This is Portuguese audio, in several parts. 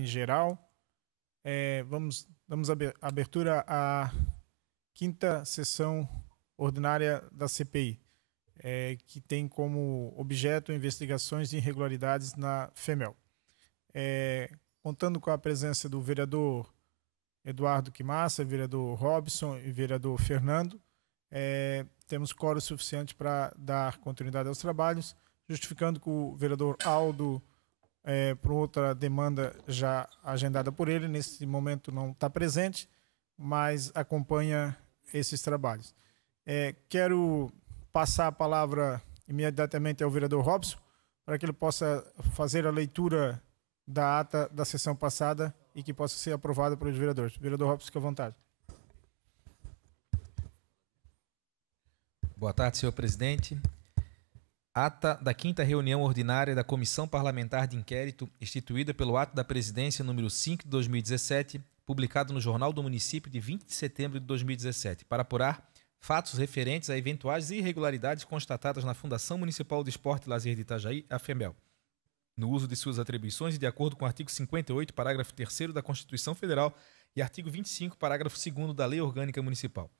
em geral. Damos abertura à quinta sessão ordinária da CPI, que tem como objeto investigações de irregularidades na FEMEL. Contando com a presença do vereador Eduardo Quimassa, vereador Robson e vereador Fernando, temos quórum suficiente para dar continuidade aos trabalhos, justificando que o vereador Aldo, por outra demanda já agendada por ele, nesse momento não está presente, mas acompanha esses trabalhos. Quero passar a palavra imediatamente ao vereador Robson, para que ele possa fazer a leitura da ata da sessão passada e que possa ser aprovada pelos vereadores. Vereador Robson, fique à vontade. Boa tarde, senhor presidente. Ata da 5ª reunião ordinária da Comissão Parlamentar de Inquérito, instituída pelo ato da presidência número 5 de 2017, publicado no Jornal do Município de 20 de setembro de 2017, para apurar fatos referentes a eventuais irregularidades constatadas na Fundação Municipal de Esporte e Lazer de Itajaí, a FEMEL, no uso de suas atribuições e de acordo com o artigo 58, parágrafo 3º da Constituição Federal e artigo 25, parágrafo 2º da Lei Orgânica Municipal.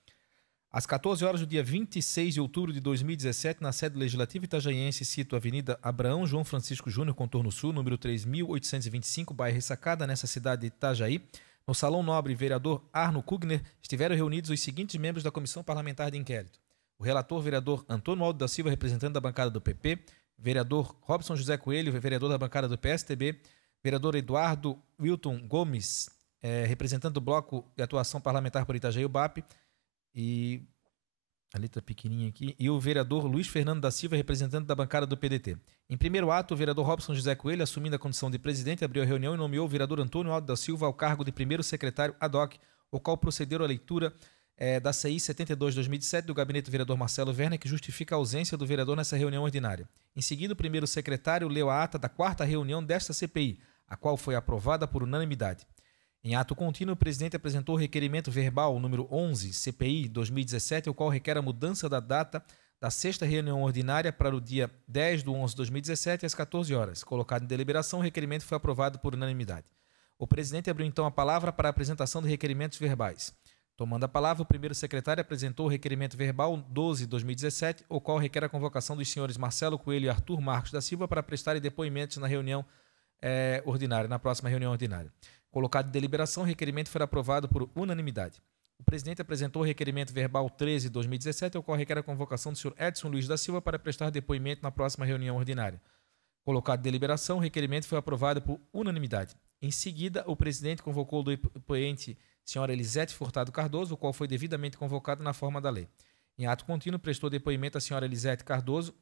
Às 14 horas do dia 26 de outubro de 2017, na sede legislativa itajaiense, cito a Avenida Abraão João Francisco Júnior, Contorno Sul, número 3.825, bairro Ressacada, nessa cidade de Itajaí, no Salão Nobre Vereador Arno Kugner, estiveram reunidos os seguintes membros da Comissão Parlamentar de Inquérito: o relator, vereador Antônio Aldo da Silva, representante da bancada do PP, vereador Robson José Coelho, vereador da bancada do PSTB, vereador Eduardo Wilton Gomes, representante do Bloco de Atuação Parlamentar por Itajaí, o BAP, e a letra pequenininha aqui, e o vereador Luiz Fernando da Silva, representante da bancada do PDT. Em primeiro ato, o vereador Robson José Coelho, assumindo a condição de presidente, abriu a reunião e nomeou o vereador Antônio Aldo da Silva ao cargo de primeiro secretário ad hoc, o qual procedeu à leitura da CI 72/2007 do gabinete do vereador Marcelo Werner, que justifica a ausência do vereador nessa reunião ordinária. Em seguida, o primeiro secretário leu a ata da 4ª reunião desta CPI, a qual foi aprovada por unanimidade. Em ato contínuo, o presidente apresentou o requerimento verbal número 11, CPI 2017, o qual requer a mudança da data da 6ª reunião ordinária para o dia 10 de 11 de 2017, às 14 horas. Colocado em deliberação, o requerimento foi aprovado por unanimidade. O presidente abriu então a palavra para a apresentação de requerimentos verbais. Tomando a palavra, o primeiro secretário apresentou o requerimento verbal 12/2017, o qual requer a convocação dos senhores Marcelo Coelho e Arthur Marcos da Silva para prestarem depoimentos na reunião ordinária, na próxima reunião ordinária. Colocado em deliberação, o requerimento foi aprovado por unanimidade. O presidente apresentou o requerimento verbal 13/2017, o qual requer a convocação do senhor Edson Luiz da Silva para prestar depoimento na próxima reunião ordinária. Colocado em deliberação, o requerimento foi aprovado por unanimidade. Em seguida, o presidente convocou o depoente senhora Elisete Furtado Cardoso, o qual foi devidamente convocado na forma da lei. Em ato contínuo, prestou depoimento a senhora Elisete Cardoso,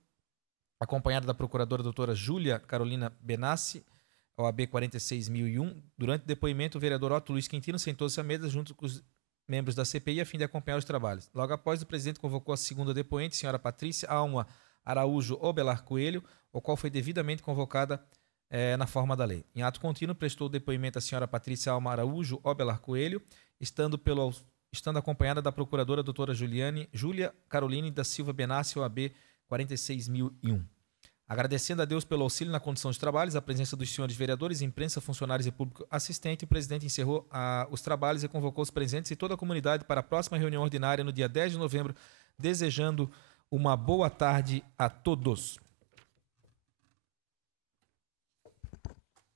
acompanhada da procuradora doutora Júlia Carolina Benassi, OAB 46.001. Durante o depoimento, o vereador Otto Luiz Quintino sentou-se à mesa junto com os membros da CPI a fim de acompanhar os trabalhos. Logo após, o presidente convocou a segunda depoente, senhora Patrícia Alma Araújo Obelar Coelho, o qual foi devidamente convocada na forma da lei. Em ato contínuo, prestou depoimento a senhora Patrícia Alma Araújo Obelar Coelho, estando acompanhada da procuradora doutora Júlia Caroline da Silva Benassi, OAB 46.001. Agradecendo a Deus pelo auxílio na condução dos trabalhos, a presença dos senhores vereadores, imprensa, funcionários e público assistente, o presidente encerrou os trabalhos e convocou os presentes e toda a comunidade para a próxima reunião ordinária no dia 10 de novembro, desejando uma boa tarde a todos.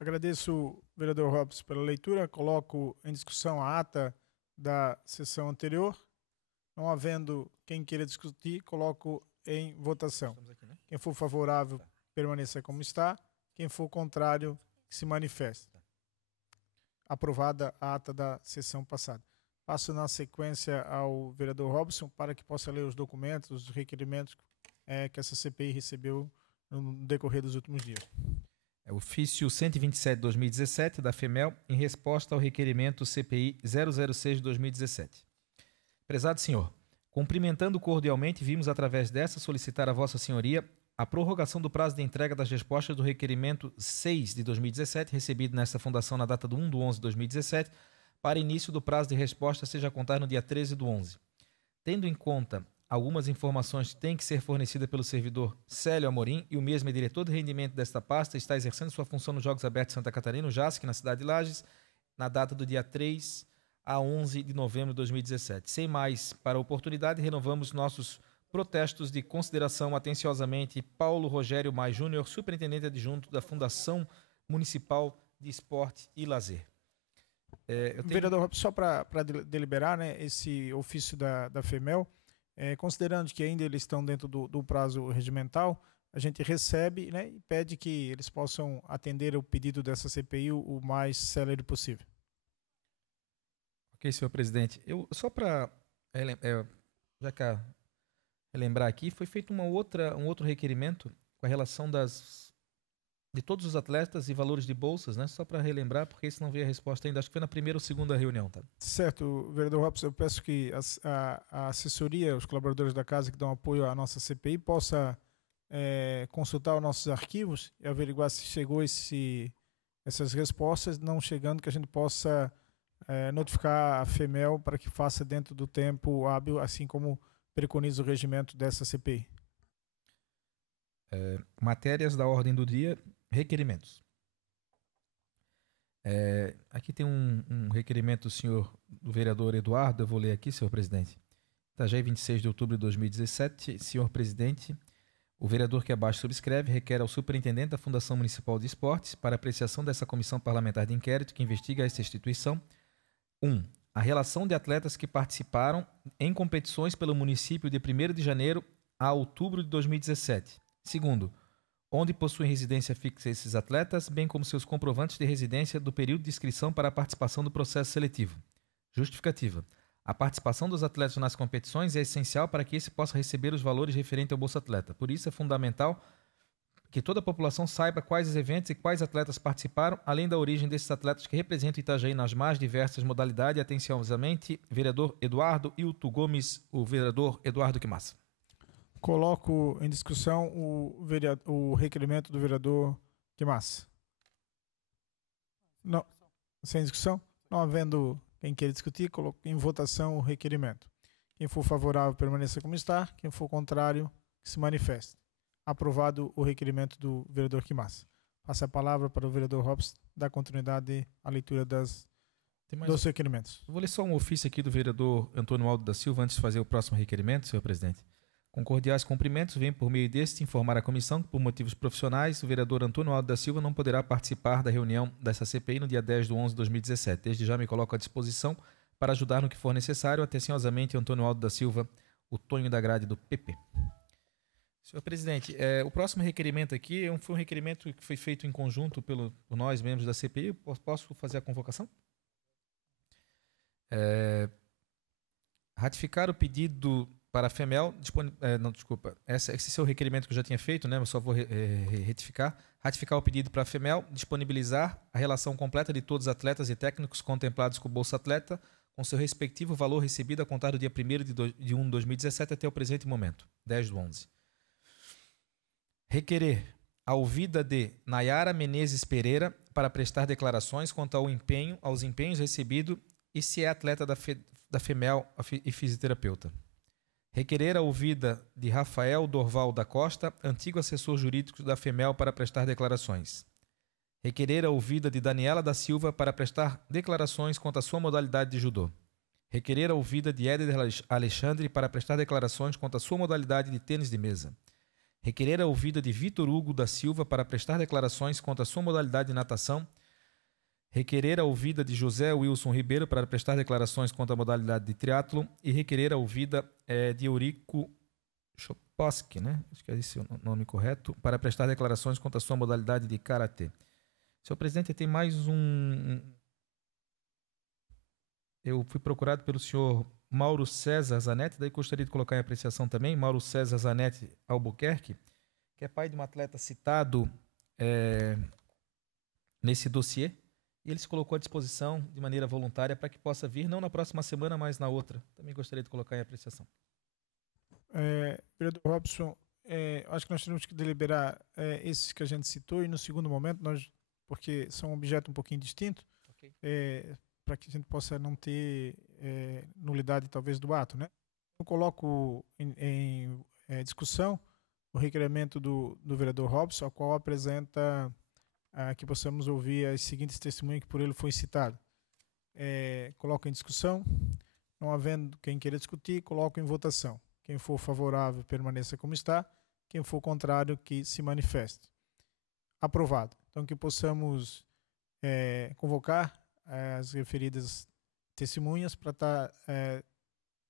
Agradeço, vereador Robson, pela leitura. Coloco em discussão a ata da sessão anterior. Não havendo quem queira discutir, coloco em votação. Quem for favorável, permaneça como está. Quem for contrário, que se manifeste. Aprovada a ata da sessão passada. Passo na sequência ao vereador Robson para que possa ler os documentos, os requerimentos que essa CPI recebeu no decorrer dos últimos dias. Ofício 127/2017 da FEMEL, em resposta ao requerimento CPI 006/2017. Prezado senhor, cumprimentando cordialmente, vimos através dessa solicitar a Vossa Senhoria a prorrogação do prazo de entrega das respostas do requerimento 6 de 2017, recebido nesta fundação na data do 1 de 11 de 2017, para início do prazo de resposta seja a contar no dia 13 do 11. Tendo em conta Algumas informações têm que ser fornecidas pelo servidor Célio Amorim e o mesmo é diretor de rendimento desta pasta, está exercendo sua função nos Jogos Abertos de Santa Catarina, no JASC, na cidade de Lages, na data do dia 3 a 11 de novembro de 2017. Sem mais para a oportunidade, renovamos nossos protestos de consideração atenciosamente. Paulo Rogério Mai Júnior, superintendente adjunto da Fundação Municipal de Esporte e Lazer. Vereador, só para deliberar, né, esse ofício da FEMEL, considerando que ainda eles estão dentro do prazo regimental, a gente recebe, né, e pede que eles possam atender o pedido dessa CPI o mais célere possível. Ok, senhor presidente. Eu, só para relembrar aqui, foi feito um outro requerimento com a relação de todos os atletas e valores de bolsas, né? Só para relembrar, porque se não veio a resposta ainda, acho que foi na primeira ou segunda reunião, tá? Certo, vereador Robson, eu peço que a assessoria, os colaboradores da casa que dão apoio à nossa CPI, possa consultar os nossos arquivos e averiguar se chegou essas respostas, não chegando, que a gente possa notificar a FEMEL para que faça dentro do tempo hábil, assim como preconiza o regimento dessa CPI. Matérias da ordem do dia, requerimentos. Aqui tem um requerimento do vereador Eduardo, eu vou ler aqui, senhor presidente. Itajaí, 26 de outubro de 2017. Senhor presidente, o vereador que abaixo subscreve requer ao superintendente da Fundação Municipal de Esportes, para apreciação dessa comissão parlamentar de inquérito que investiga esta instituição, 1. A relação de atletas que participaram em competições pelo município de 1º de janeiro a outubro de 2017. 2. Onde possuem residência fixa esses atletas, bem como seus comprovantes de residência do período de inscrição para a participação do processo seletivo. Justificativa. A participação dos atletas nas competições é essencial para que esse possa receber os valores referentes ao Bolsa Atleta. Por isso é fundamental que toda a população saiba quais os eventos e quais atletas participaram, além da origem desses atletas que representam Itajaí nas mais diversas modalidades. Atenciosamente, vereador Eduardo Gomes, o vereador Eduardo Quimassa. Coloco em discussão o requerimento do vereador Quimassa. Não, sem discussão? Não havendo quem queira discutir, coloco em votação o requerimento. Quem for favorável, permaneça como está. Quem for contrário, que se manifeste. Aprovado o requerimento do vereador Quimassa. Passo a palavra para o vereador Robson dar continuidade à leitura dos requerimentos. Eu vou ler só um ofício aqui do vereador Antônio Aldo da Silva antes de fazer o próximo requerimento, senhor presidente. Com cordiais cumprimentos, venho por meio deste informar a comissão que, por motivos profissionais, o vereador Antônio Aldo da Silva não poderá participar da reunião dessa CPI no dia 10 de 11 de 2017. Desde já me coloco à disposição para ajudar no que for necessário. Atenciosamente, Antônio Aldo da Silva, o Tonho da grade do PP. Senhor presidente, o próximo requerimento aqui foi um requerimento que foi feito em conjunto por nós, membros da CPI. Posso fazer a convocação? Ratificar o pedido para a FEMEL, esse é o requerimento que eu já tinha feito, né? Eu só vou retificar. Ratificar o pedido para a FEMEL, disponibilizar a relação completa de todos os atletas e técnicos contemplados com o Bolsa Atleta, com seu respectivo valor recebido a contar do dia 1º de 1 de 2017 até o presente momento, 10 do 11. Requerer a ouvida de Nayara Menezes Pereira para prestar declarações quanto aos empenhos recebidos e se é atleta da FEMEL e fisioterapeuta. Requerer a ouvida de Rafael Dorval da Costa, antigo assessor jurídico da FEMEL, para prestar declarações. Requerer a ouvida de Daniela da Silva para prestar declarações quanto à sua modalidade de judô. Requerer a ouvida de Éder Alexandre para prestar declarações quanto à sua modalidade de tênis de mesa. Requerer a ouvida de Vitor Hugo da Silva para prestar declarações quanto à sua modalidade de natação. Requerer a ouvida de José Wilson Ribeiro para prestar declarações quanto à modalidade de triatlo. E requerer a ouvida de Eurico Choposki, né? Acho que é esse o nome correto, para prestar declarações quanto à sua modalidade de karatê. Senhor presidente, tem mais um... Eu fui procurado pelo senhor Mauro César Zanetti, daí gostaria de colocar em apreciação também, Mauro César Zanetti Albuquerque, que é pai de um atleta citado nesse dossiê, e ele se colocou à disposição de maneira voluntária para que possa vir, não na próxima semana, mas na outra. Também gostaria de colocar em apreciação. Vereador Robson, acho que nós temos que deliberar esses que a gente citou, e no segundo momento, porque são um objeto um pouquinho distinto, okay, para que a gente possa não ter nulidade talvez do ato, né? Eu coloco em discussão o requerimento do vereador Robson, a qual apresenta que possamos ouvir as seguintes testemunhas que por ele foi citado. Coloco em discussão. Não havendo quem queira discutir, coloco em votação. Quem for favorável, permaneça como está. Quem for contrário, que se manifeste. Aprovado. Então, que possamos convocar as referidas testemunhas para estar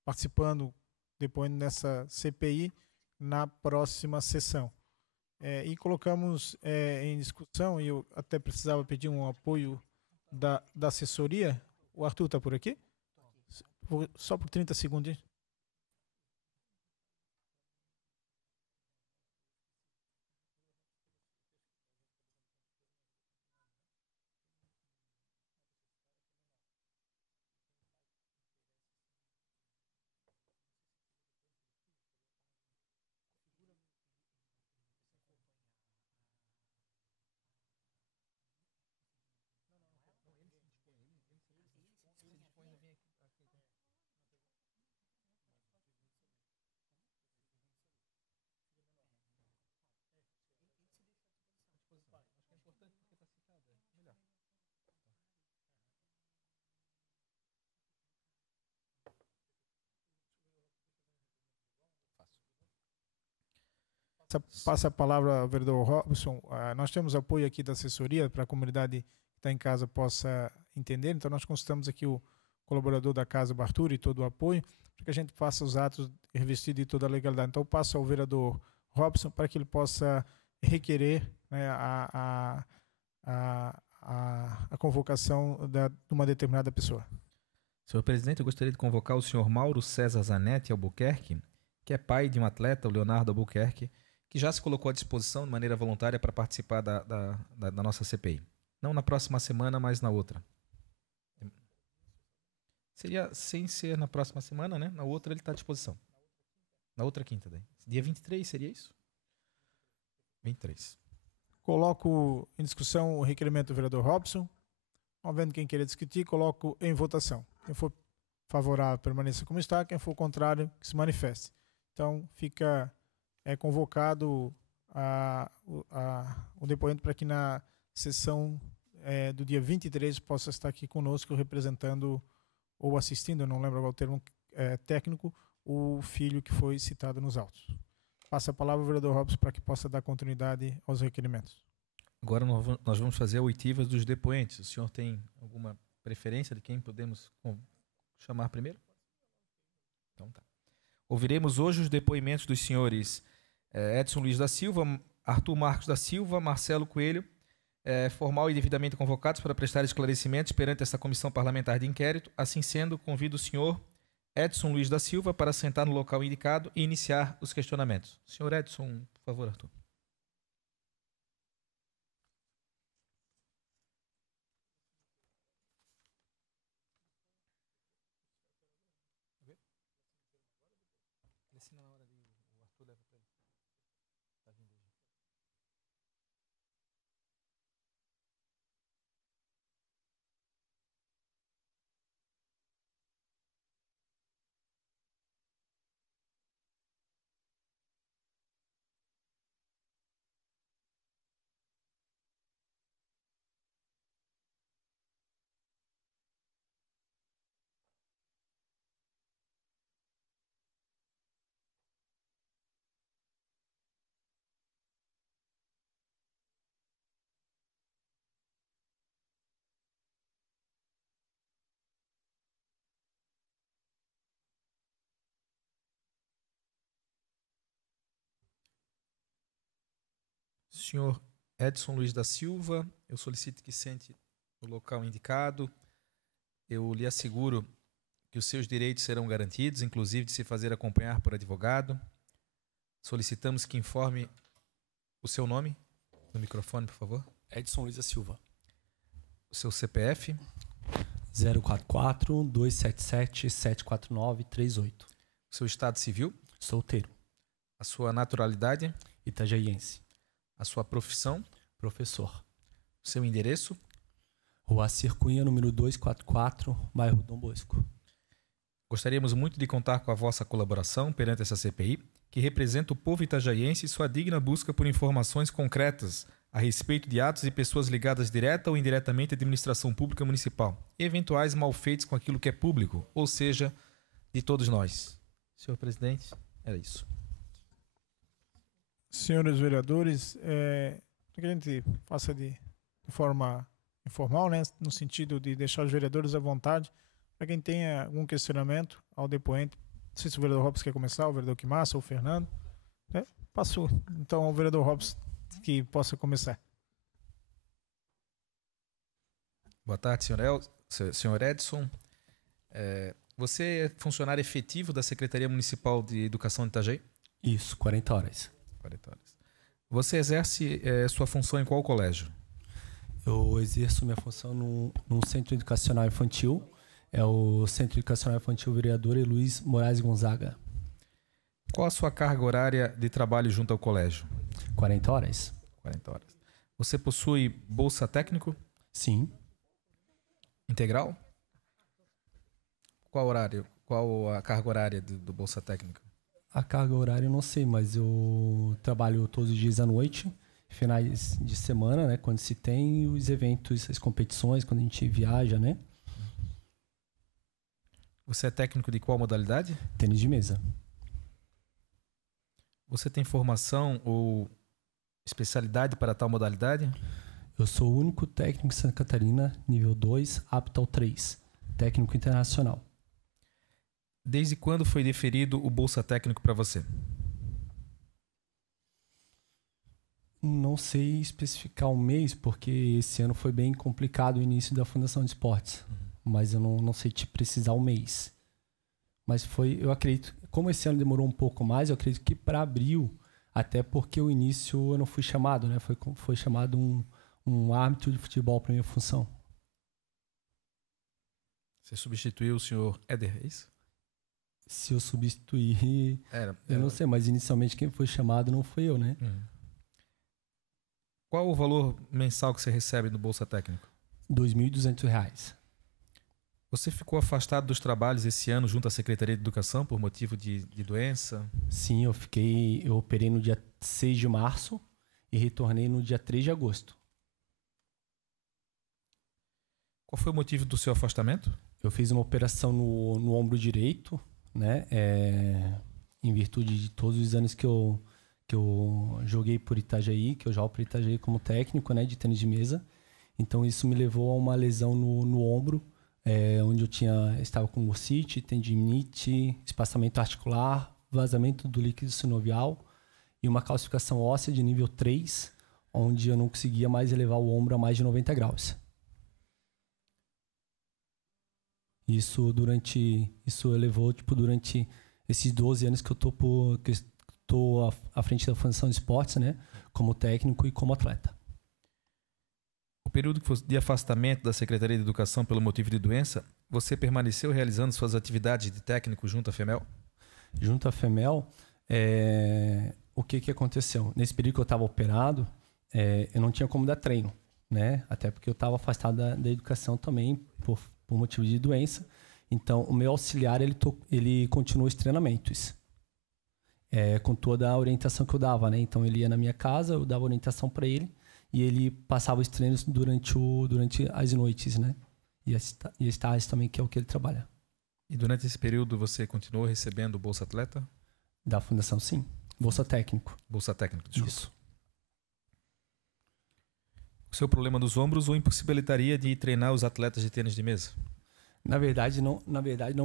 participando, depondo nessa CPI, na próxima sessão. E colocamos em discussão, e eu até precisava pedir um apoio da assessoria. O Arthur está por aqui? Só por 30 segundos. Passa a palavra ao vereador Robson. Nós temos apoio aqui da assessoria para a comunidade que está em casa possa entender. Então, nós consultamos aqui o colaborador da casa, o Arthur, e todo o apoio, para que a gente faça os atos revestidos de toda a legalidade. Então, eu passo ao vereador Robson para que ele possa requerer, né, a convocação de uma determinada pessoa. Senhor presidente, eu gostaria de convocar o senhor Mauro César Zanetti Albuquerque, que é pai de um atleta, o Leonardo Albuquerque, que já se colocou à disposição de maneira voluntária para participar da nossa CPI. Não na próxima semana, mas na outra. Seria sem ser na próxima semana, né? Na outra ele está à disposição. Na outra quinta, daí. Dia 23, seria isso? 23. Coloco em discussão o requerimento do vereador Robson. Não vendo quem queira discutir, coloco em votação. Quem for favorável, permaneça como está. Quem for contrário, que se manifeste. Então, fica convocado o depoente para que na sessão do dia 23 possa estar aqui conosco representando ou assistindo, eu não lembro agora o termo técnico, o filho que foi citado nos autos. Passa a palavra ao vereador Robson para que possa dar continuidade aos requerimentos. Agora nós vamos fazer a oitiva dos depoentes. O senhor tem alguma preferência de quem podemos chamar primeiro? Então tá. Ouviremos hoje os depoimentos dos senhores Edson Luiz da Silva, Arthur Marcos da Silva, Marcelo Coelho, formal e devidamente convocados para prestar esclarecimentos perante esta comissão parlamentar de inquérito. Assim sendo, convido o senhor Edson Luiz da Silva para sentar no local indicado e iniciar os questionamentos. Senhor Edson, por favor, Arthur. Senhor Edson Luiz da Silva, eu solicito que sente no local indicado. Eu lhe asseguro que os seus direitos serão garantidos, inclusive de se fazer acompanhar por advogado. Solicitamos que informe o seu nome no microfone, por favor. Edson Luiz da Silva. O seu CPF. 044-277-749-38. O seu estado civil. Solteiro. A sua naturalidade. Itajaiense. A sua profissão. Professor. O seu endereço. Rua Circunha, número 244, bairro Dom Bosco. Gostaríamos muito de contar com a vossa colaboração perante essa CPI, que representa o povo itajaiense e sua digna busca por informações concretas a respeito de atos e pessoas ligadas direta ou indiretamente à administração pública municipal e eventuais malfeitos com aquilo que é público, ou seja, de todos nós. Senhor presidente, era isso. Senhores vereadores, que a gente faça de forma informal, né, no sentido de deixar os vereadores à vontade, para quem tenha algum questionamento ao depoente. Não sei se o vereador Robson quer começar, o vereador Quimassa ou o Fernando. Passou. Então, o vereador Robson que possa começar. Boa tarde, senhor Edson. Você é funcionário efetivo da Secretaria Municipal de Educação de Itajaí? Isso, 40 horas. 40 horas. Você exerce sua função em qual colégio? Eu exerço minha função num centro educacional infantil. É o Centro Educacional Infantil Vereador Luiz Moraes Gonzaga. Qual a sua carga horária de trabalho junto ao colégio? 40 horas. 40 horas. Você possui bolsa técnico? Sim. Integral? Qual horário? Qual a carga horária do bolsa técnica? A carga horária eu não sei, mas eu trabalho todos os dias à noite, finais de semana, né, quando se tem os eventos, as competições, quando a gente viaja, né? Você é técnico de qual modalidade? Tênis de mesa. Você tem formação ou especialidade para tal modalidade? Eu sou o único técnico em Santa Catarina, nível 2, apto ao 3, técnico internacional. Desde quando foi deferido o bolsa técnico para você? Não sei especificar um mês, porque esse ano foi bem complicado o início da Fundação de Esportes. Mas eu não sei te precisar um mês. Mas eu acredito, como esse ano demorou um pouco mais, eu acredito que para abril, até porque o início eu não fui chamado, né? Foi chamado um árbitro de futebol para minha função. Você substituiu o senhor Éder, é isso? Se eu substituir, eu não sei, mas inicialmente quem foi chamado não fui eu, né? Qual o valor mensal que você recebe no bolsa técnico? R$ 2.200. Você ficou afastado dos trabalhos esse ano junto à Secretaria de Educação por motivo de doença? Sim, eu operei no dia 6 de março e retornei no dia 3 de agosto. Qual foi o motivo do seu afastamento? Eu fiz uma operação no ombro direito, né? Em virtude de todos os anos que eu joguei por Itajaí, que eu jogo por Itajaí como técnico, né, de tênis de mesa. Então isso me levou a uma lesão no ombro, onde estava com bursite, tendinite, espaçamento articular, vazamento do líquido sinovial e uma calcificação óssea de nível 3, onde eu não conseguia mais elevar o ombro a mais de 90 graus. Isso elevou durante esses 12 anos que eu estou à frente da Fundação de Esportes, né, como técnico e como atleta. O período de afastamento da Secretaria de Educação pelo motivo de doença, você permaneceu realizando suas atividades de técnico junto à FEMEL? Junto à FEMEL, o que aconteceu? Nesse período que eu estava operado, eu não tinha como dar treino, né? Até porque eu estava afastado da educação também por motivo de doença. Então, o meu auxiliar, ele continuou os treinamentos, com toda a orientação que eu dava, né? Então, ele ia na minha casa, eu dava orientação para ele e ele passava os treinos durante as noites, né? E as tardes também, que é o que ele trabalha. E durante esse período você continuou recebendo o Bolsa Atleta? Da Fundação, sim. Bolsa Técnico. Bolsa Técnico, desculpa. Isso. O seu problema dos ombros o impossibilitaria de treinar os atletas de tênis de mesa? Na verdade, não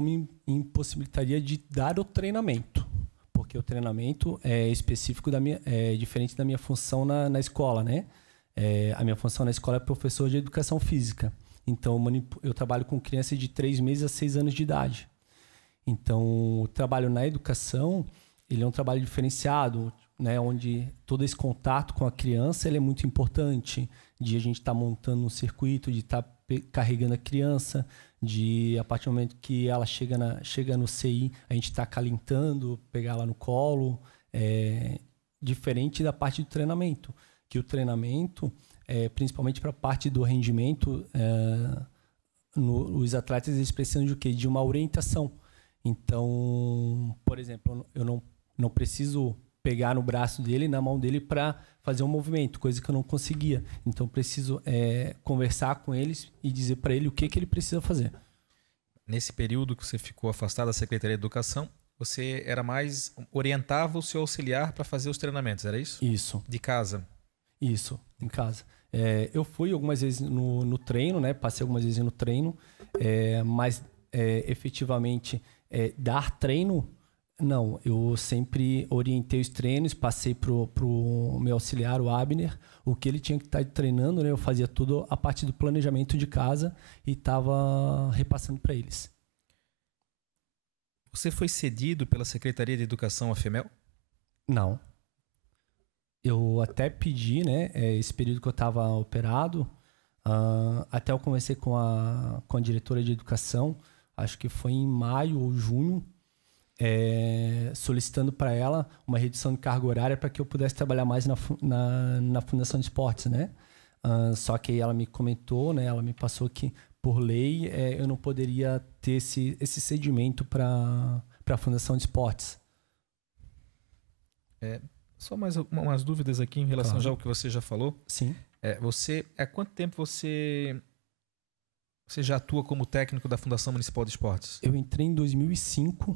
me impossibilitaria de dar o treinamento, porque o treinamento é específico é diferente da minha função na escola, né? A minha função na escola é professor de educação física. Então, eu trabalho com crianças de 3 meses a 6 anos de idade. Então, o trabalho na educação, ele é um trabalho diferenciado, né? Onde todo esse contato com a criança ele é muito importante. De a gente estar montando um circuito, de estar carregando a criança, a partir do momento que ela chega no CI, a gente está acalentando, pegar ela no colo. Diferente da parte do treinamento, que o treinamento, principalmente para a parte do rendimento, os atletas eles precisam de o quê? De uma orientação. Então, por exemplo, eu não preciso pegar no braço dele, na mão dele para fazer um movimento, coisa que eu não conseguia. Então, eu preciso conversar com eles e dizer para ele o que ele precisa fazer. Nesse período que você ficou afastado da Secretaria de Educação, você era mais orientava o seu auxiliar para fazer os treinamentos, era isso? Isso. De casa? Isso, em casa. Eu fui algumas vezes no treino, né? Passei algumas vezes no treino, mas efetivamente dar treino, não. Eu sempre orientei os treinos, passei pro meu auxiliar, o Abner, o que ele tinha que estar treinando, né? Eu fazia tudo a parte do planejamento de casa e estava repassando para eles. Você foi cedido pela Secretaria de Educação à FEMEL? Não. Eu até pedi, né? Esse período que eu estava operado, até eu conversei com a diretora de educação, acho que foi em maio ou junho, solicitando para ela uma redução de carga horária para que eu pudesse trabalhar mais na Fundação de Esportes, né? Só que ela me comentou, né? Ela me passou que, por lei, eu não poderia ter esse cedimento para a Fundação de Esportes. Só mais umas dúvidas aqui em relação Claro. já ao que você já falou. Sim. Há quanto tempo você já atua como técnico da Fundação Municipal de Esportes? Eu entrei em 2005.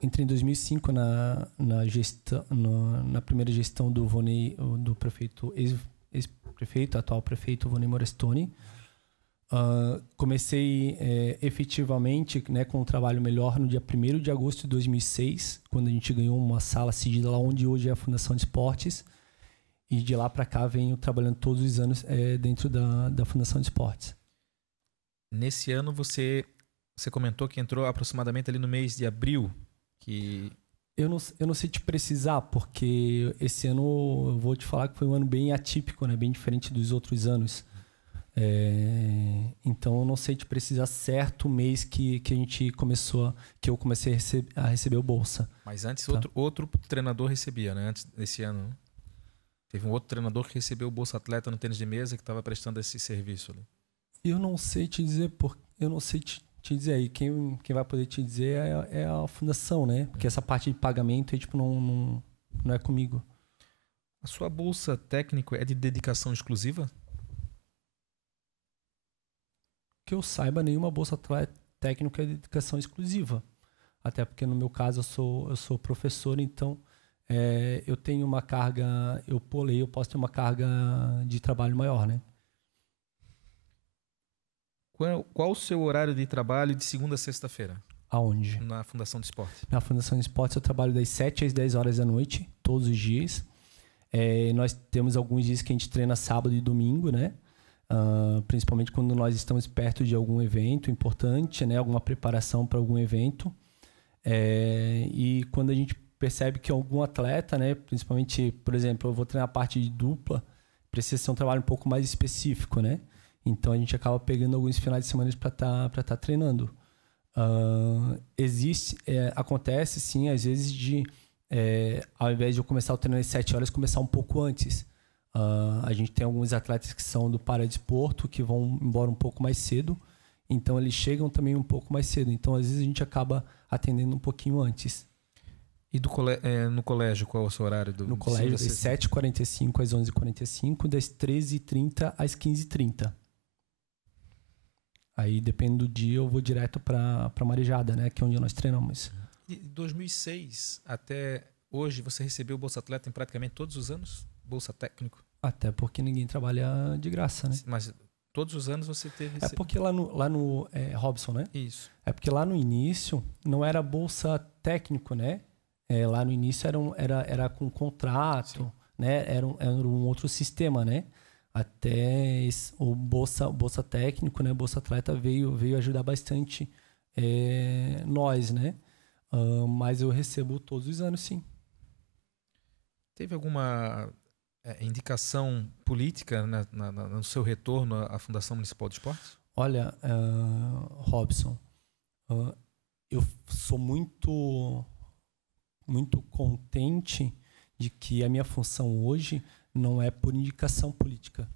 Entrei em 2005 na primeira gestão do Vonei, do prefeito, ex-prefeito, atual prefeito Vonei Morestoni. Comecei efetivamente, né, com um trabalho melhor no dia 1º de agosto de 2006, quando a gente ganhou uma sala cedida lá onde hoje é a Fundação de Esportes. E de lá para cá venho trabalhando todos os anos dentro da Fundação de Esportes. Nesse ano você comentou que entrou aproximadamente ali no mês de abril. Eu não sei te precisar, porque esse ano eu vou te falar que foi um ano bem atípico, né? Bem diferente dos outros anos. Então eu não sei te precisar certo o mês que eu comecei a receber o bolsa. Mas antes Tá. outro treinador recebia, né? Antes desse ano, né? Teve um outro treinador que recebeu o Bolsa Atleta no tênis de mesa que estava prestando esse serviço ali. Eu não sei te dizer, eu não sei te dizer aí. Quem vai poder te dizer é a fundação, né? Porque essa parte de pagamento não é comigo. A sua bolsa técnico é de dedicação exclusiva? Que eu saiba, nenhuma bolsa técnica é de dedicação exclusiva. Até porque no meu caso eu sou professor, então eu tenho uma carga, eu posso ter uma carga de trabalho maior, né? Qual o seu horário de trabalho de segunda a sexta-feira? Aonde? Na Fundação de Esporte. Na Fundação de Esportes eu trabalho das 7 às 10 horas da noite, todos os dias. Nós temos alguns dias que a gente treina sábado e domingo, né? Principalmente quando nós estamos perto de algum evento importante, né? Alguma preparação para algum evento. E quando a gente percebe que algum atleta, né? Principalmente, por exemplo, eu vou treinar a parte de dupla, precisa ser um trabalho um pouco mais específico, né? Então a gente acaba pegando alguns finais de semana para tá treinando. Acontece sim, às vezes, ao invés de eu começar o treino às 7 horas, começar um pouco antes. A gente tem alguns atletas que são do paradesporto, que vão embora um pouco mais cedo, então eles chegam também um pouco mais cedo. Então, às vezes, a gente acaba atendendo um pouquinho antes. E no colégio, qual é o seu horário? No colégio, das 7h45 às 11h45, das 13h30 às 15h30. Aí, dependendo do dia, eu vou direto para Marejada, né? Que é onde nós treinamos. De 2006 até hoje, você recebeu o Bolsa Atleta em praticamente todos os anos? Bolsa Técnico? Até porque ninguém trabalha de graça, né? Mas todos os anos você teve... É porque lá no Robson, né? Isso. É porque lá no início não era Bolsa Técnico, né? Lá no início era com contrato, sim, né? Era um outro sistema, né? Até o Bolsa Técnico, né? Bolsa Atleta veio ajudar bastante nós, né? Mas eu recebo todos os anos, sim. Teve alguma indicação política no seu retorno à Fundação Municipal de Esportes? Olha, Robson, eu sou muito contente de que a minha função hoje não é por indicação política,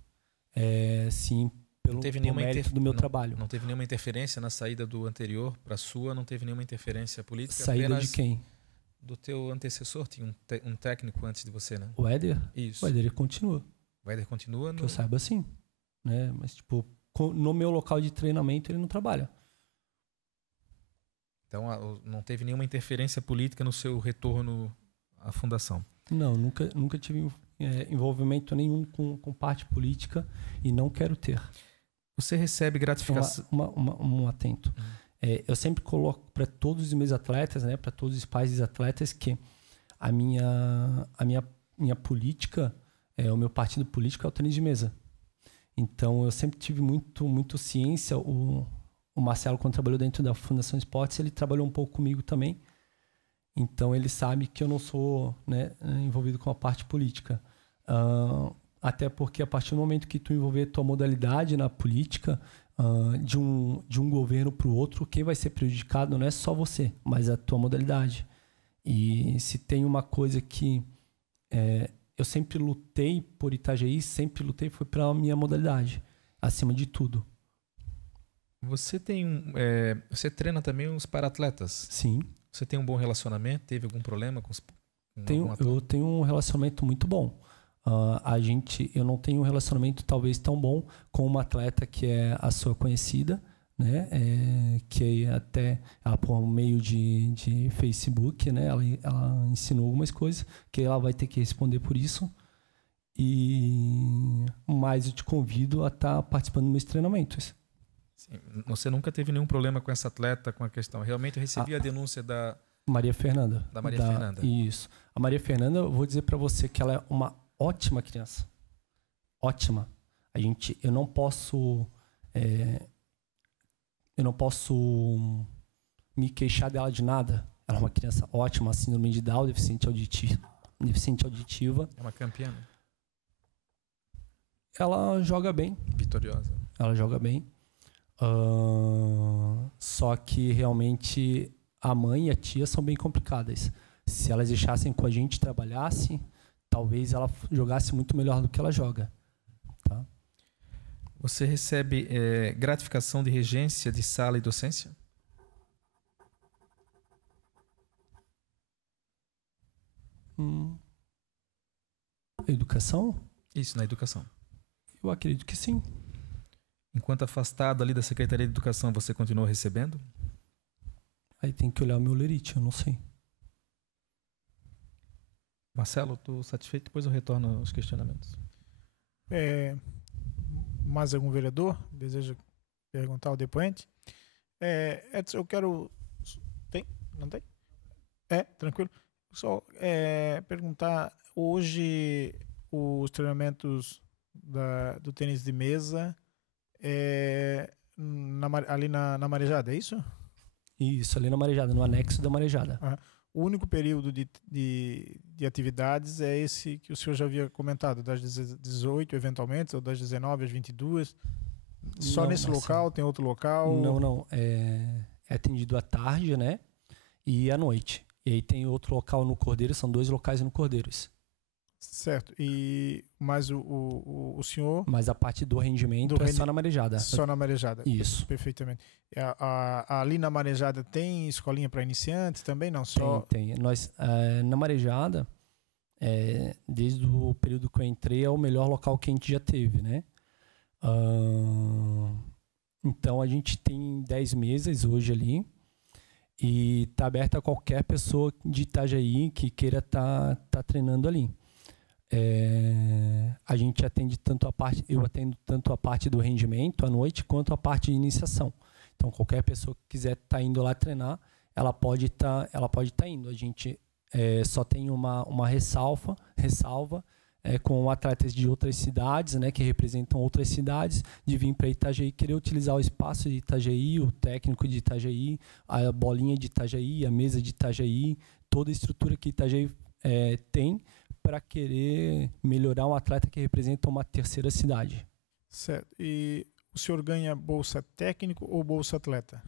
sim pelo mérito do meu trabalho. Não teve nenhuma interferência na saída do anterior para a sua? Não teve nenhuma interferência política? Saída de quem? Do teu antecessor. Tinha um técnico antes de você, né? O Éder? Isso. O Éder continua. O Éder continua? Que eu saiba, sim. Né? Mas, tipo, no meu local de treinamento ele não trabalha. Então, não teve nenhuma interferência política no seu retorno à fundação? Não, nunca tive envolvimento nenhum com parte política e não quero ter. Você recebe gratificação? Um atento. Eu sempre coloco para todos os meus atletas, né, para todos os pais dos atletas, que a minha política, o meu partido político é o tênis de mesa. Então, eu sempre tive muito ciência. O Marcelo, quando trabalhou dentro da Fundação Esportes, ele trabalhou um pouco comigo também. Então, ele sabe que eu não sou, né, envolvido com a parte política. Até porque, a partir do momento que tu envolver tua modalidade na política, de um governo para o outro, quem vai ser prejudicado não é só você, mas a tua modalidade. E se tem uma coisa que eu sempre lutei por Itajaí, foi para a minha modalidade, acima de tudo. Você você treina também os para-atletas? Sim. Você tem um bom relacionamento? Teve algum problema com eu tenho um relacionamento muito bom. Eu não tenho um relacionamento talvez tão bom com uma atleta que é a sua conhecida, né? Que até ela, por meio de Facebook, né? Ela ensinou algumas coisas que ela vai ter que responder por isso. Mas eu te convido a estar participando dos meus treinamentos. Sim. Você nunca teve nenhum problema com essa atleta, com a questão? Realmente eu recebi a denúncia da Maria Fernanda. Da Maria Fernanda. Isso. A Maria Fernanda, eu vou dizer para você que ela é uma ótima criança. Ótima. Eu não posso me queixar dela de nada. Ela é uma criança ótima, síndrome de Down, deficiente auditiva. É uma campeã, né? Ela joga bem. Vitoriosa. Ela joga bem. Só que realmente a mãe e a tia são bem complicadas. Se elas deixassem com a gente trabalhasse, talvez ela jogasse muito melhor do que ela joga. Tá? Você recebe gratificação de regência de sala e docência? Educação? Isso, na educação. Eu acredito que sim. Enquanto afastado ali da Secretaria de Educação, você continuou recebendo? Aí tem que olhar o meu lerite, eu não sei. Marcelo, estou satisfeito, depois eu retorno aos questionamentos. Mais algum vereador deseja perguntar ao depoente? Edson, eu quero... Tem? Não tem? Tranquilo. Só perguntar, hoje os treinamentos do tênis de mesa ali na Marejada, é isso? Isso, ali na Marejada, no anexo da Marejada. O único período de atividades é esse que o senhor já havia comentado, das 18 eventualmente, ou das 19 às 22? Só nesse local? Tem outro local? Não. É atendido à tarde, né? E à noite. E aí tem outro local no Cordeiro, são 2 locais no Cordeiros. Certo. Mas o senhor... Mas a parte do rendimento só na Marejada. Só na Marejada. Isso. Perfeitamente. Ali na Marejada tem escolinha para iniciantes também? Não, só... Tem. Nós, na Marejada, desde o período que eu entrei, é o melhor local que a gente já teve, né? Então, a gente tem 10 mesas hoje ali. E está aberta a qualquer pessoa de Itajaí que queira tá treinando ali. A gente atende eu atendo tanto a parte do rendimento à noite quanto a parte de iniciação. Então, qualquer pessoa que quiser estar indo lá treinar, ela pode estar indo. A gente só tem uma ressalva com atletas de outras cidades, né, que representam outras cidades, de vir para Itajaí, querer utilizar o espaço de Itajaí, o técnico de Itajaí, a bolinha de Itajaí, a mesa de Itajaí, toda a estrutura que Itajaí tem, para querer melhorar um atleta que representa uma terceira cidade. Certo. E o senhor ganha bolsa técnico ou bolsa atleta?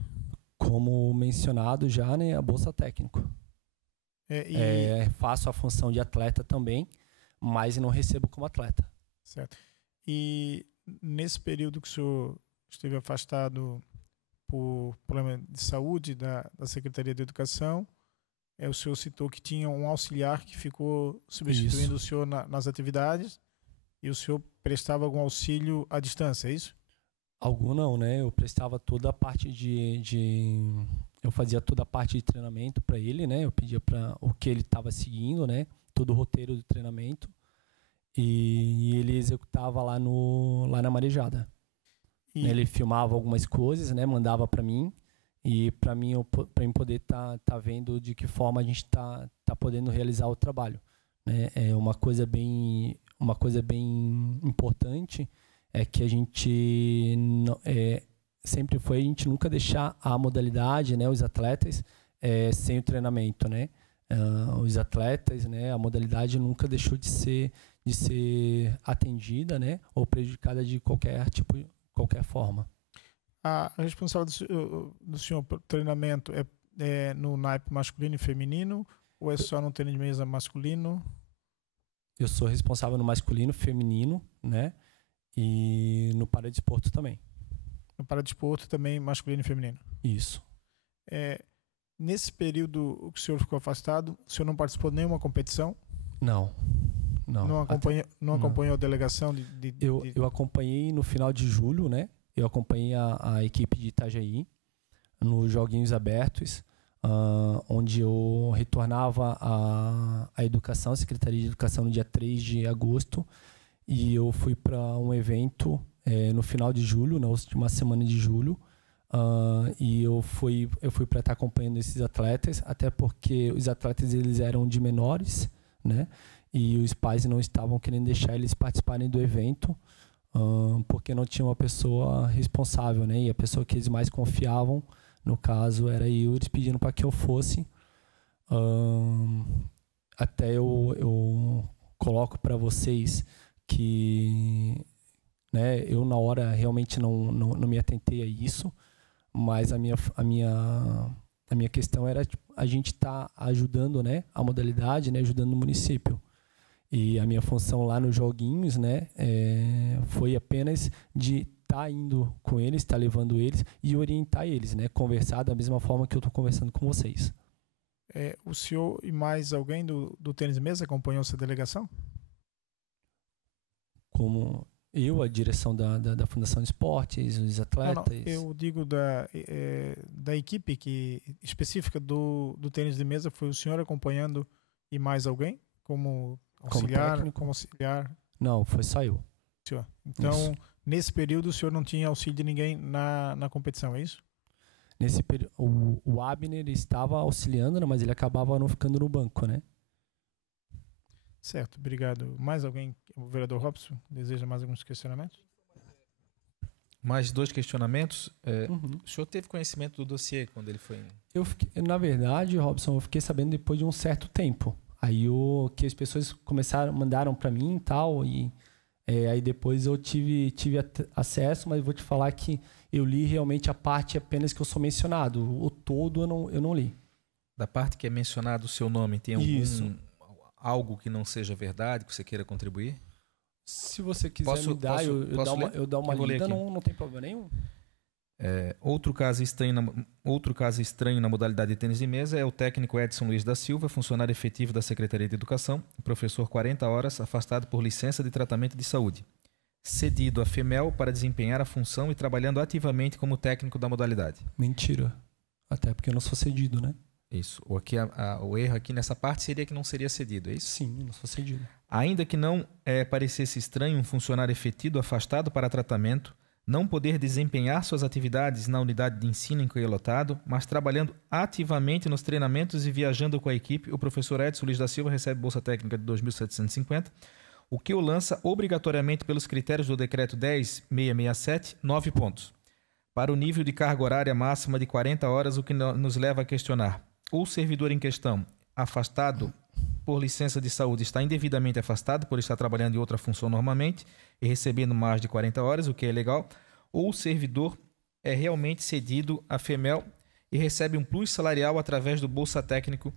Como mencionado já, né, a bolsa técnico. Faço a função de atleta também, mas não recebo como atleta. Certo. E nesse período que o senhor esteve afastado por problema de saúde da Secretaria de Educação, o senhor citou que tinha um auxiliar que ficou substituindo o senhor nas atividades e o senhor prestava algum auxílio à distância, é isso? Algum não, né? Eu prestava toda a parte eu fazia toda a parte de treinamento para ele, né? Eu pedia para o que ele estava seguindo, né? Todo o roteiro do treinamento. E ele executava lá na Marejada. Ele filmava algumas coisas, né? Mandava para mim. E para mim poder tá vendo de que forma a gente tá podendo realizar o trabalho, né? É uma coisa bem importante é que a gente sempre foi a gente nunca deixar a modalidade, né? Os atletas sem o treinamento, né? Os atletas, né? A modalidade nunca deixou de ser atendida, né? Ou prejudicada de qualquer forma. A responsabilidade do senhor pelo treinamento é no naipe masculino e feminino ou é só no tênis de mesa masculino? Eu sou responsável no masculino, feminino, né? E no paradesporto também. No paradesporto também masculino e feminino? Isso. Nesse período que o senhor ficou afastado, o senhor não participou de nenhuma competição? Não. Não acompanhou a delegação Eu acompanhei no final de julho, né? Eu acompanhei a equipe de Itajaí nos Joguinhos Abertos, onde eu retornava à educação, a Secretaria de Educação, no dia 3 de agosto, e eu fui para um evento no final de julho, na última semana de julho, e eu fui para estar acompanhando esses atletas, até porque os atletas eles eram de menores, né? E os pais não estavam querendo deixar eles participarem do evento, porque não tinha uma pessoa responsável, né? E a pessoa que eles mais confiavam, no caso, era eu, eles pedindo para que eu fosse. Até eu coloco para vocês que, né, eu na hora realmente não me atentei a isso, mas a minha questão era a gente tá ajudando, né, a modalidade, né, ajudando o município. E a minha função lá nos joguinhos, né, foi apenas de estar indo com eles, estar levando eles e orientar eles, né, conversar da mesma forma que eu estou conversando com vocês. O senhor e mais alguém do tênis de mesa acompanhou essa delegação? Como eu, a direção da Fundação de Esportes, os atletas? Não, eu digo da equipe específica do tênis de mesa, foi o senhor acompanhando e mais alguém? Como auxiliar? Não, foi só eu. Então, isso. Nesse período, o senhor não tinha auxílio de ninguém na competição, é isso? Nesse período, o Abner estava auxiliando, mas ele acabava não ficando no banco, né? Certo, obrigado. Mais alguém? O vereador Robson deseja mais alguns questionamentos? Mais 2 questionamentos. O senhor teve conhecimento do dossiê quando ele foi... Na verdade, Robson, eu fiquei sabendo depois de um certo tempo. Aí que as pessoas mandaram para mim e tal, e aí depois eu tive acesso, mas vou te falar que eu li realmente a parte apenas que eu sou mencionado. O todo eu não li. Da parte que é mencionado o seu nome, tem algo que não seja verdade, que você queira contribuir? Se você quiser me dar, eu dar uma lida, não tem problema nenhum. Outro caso estranho na modalidade de tênis de mesa é o técnico Edson Luiz da Silva, funcionário efetivo da Secretaria de Educação, professor 40 horas, afastado por licença de tratamento de saúde, cedido à FEMEL para desempenhar a função e trabalhando ativamente como técnico da modalidade. Mentira. Até porque eu não sou cedido, né? Isso. O erro aqui nessa parte seria que não seria cedido, é isso? Sim, eu não sou cedido. Ainda que não parecesse estranho um funcionário efetivo afastado para tratamento não poder desempenhar suas atividades na unidade de ensino em que é lotado, mas trabalhando ativamente nos treinamentos e viajando com a equipe, o professor Edson Luiz da Silva recebe bolsa técnica de 2.750, o que o lança obrigatoriamente pelos critérios do decreto 10.667, 9 pontos. Para o nível de carga horária máxima de 40 horas, o que nos leva a questionar: o servidor em questão, afastado por licença de saúde, está indevidamente afastado por estar trabalhando em outra função normalmente e recebendo mais de 40 horas, o que é legal, ou o servidor é realmente cedido à FEMEL e recebe um plus salarial através do Bolsa Técnico,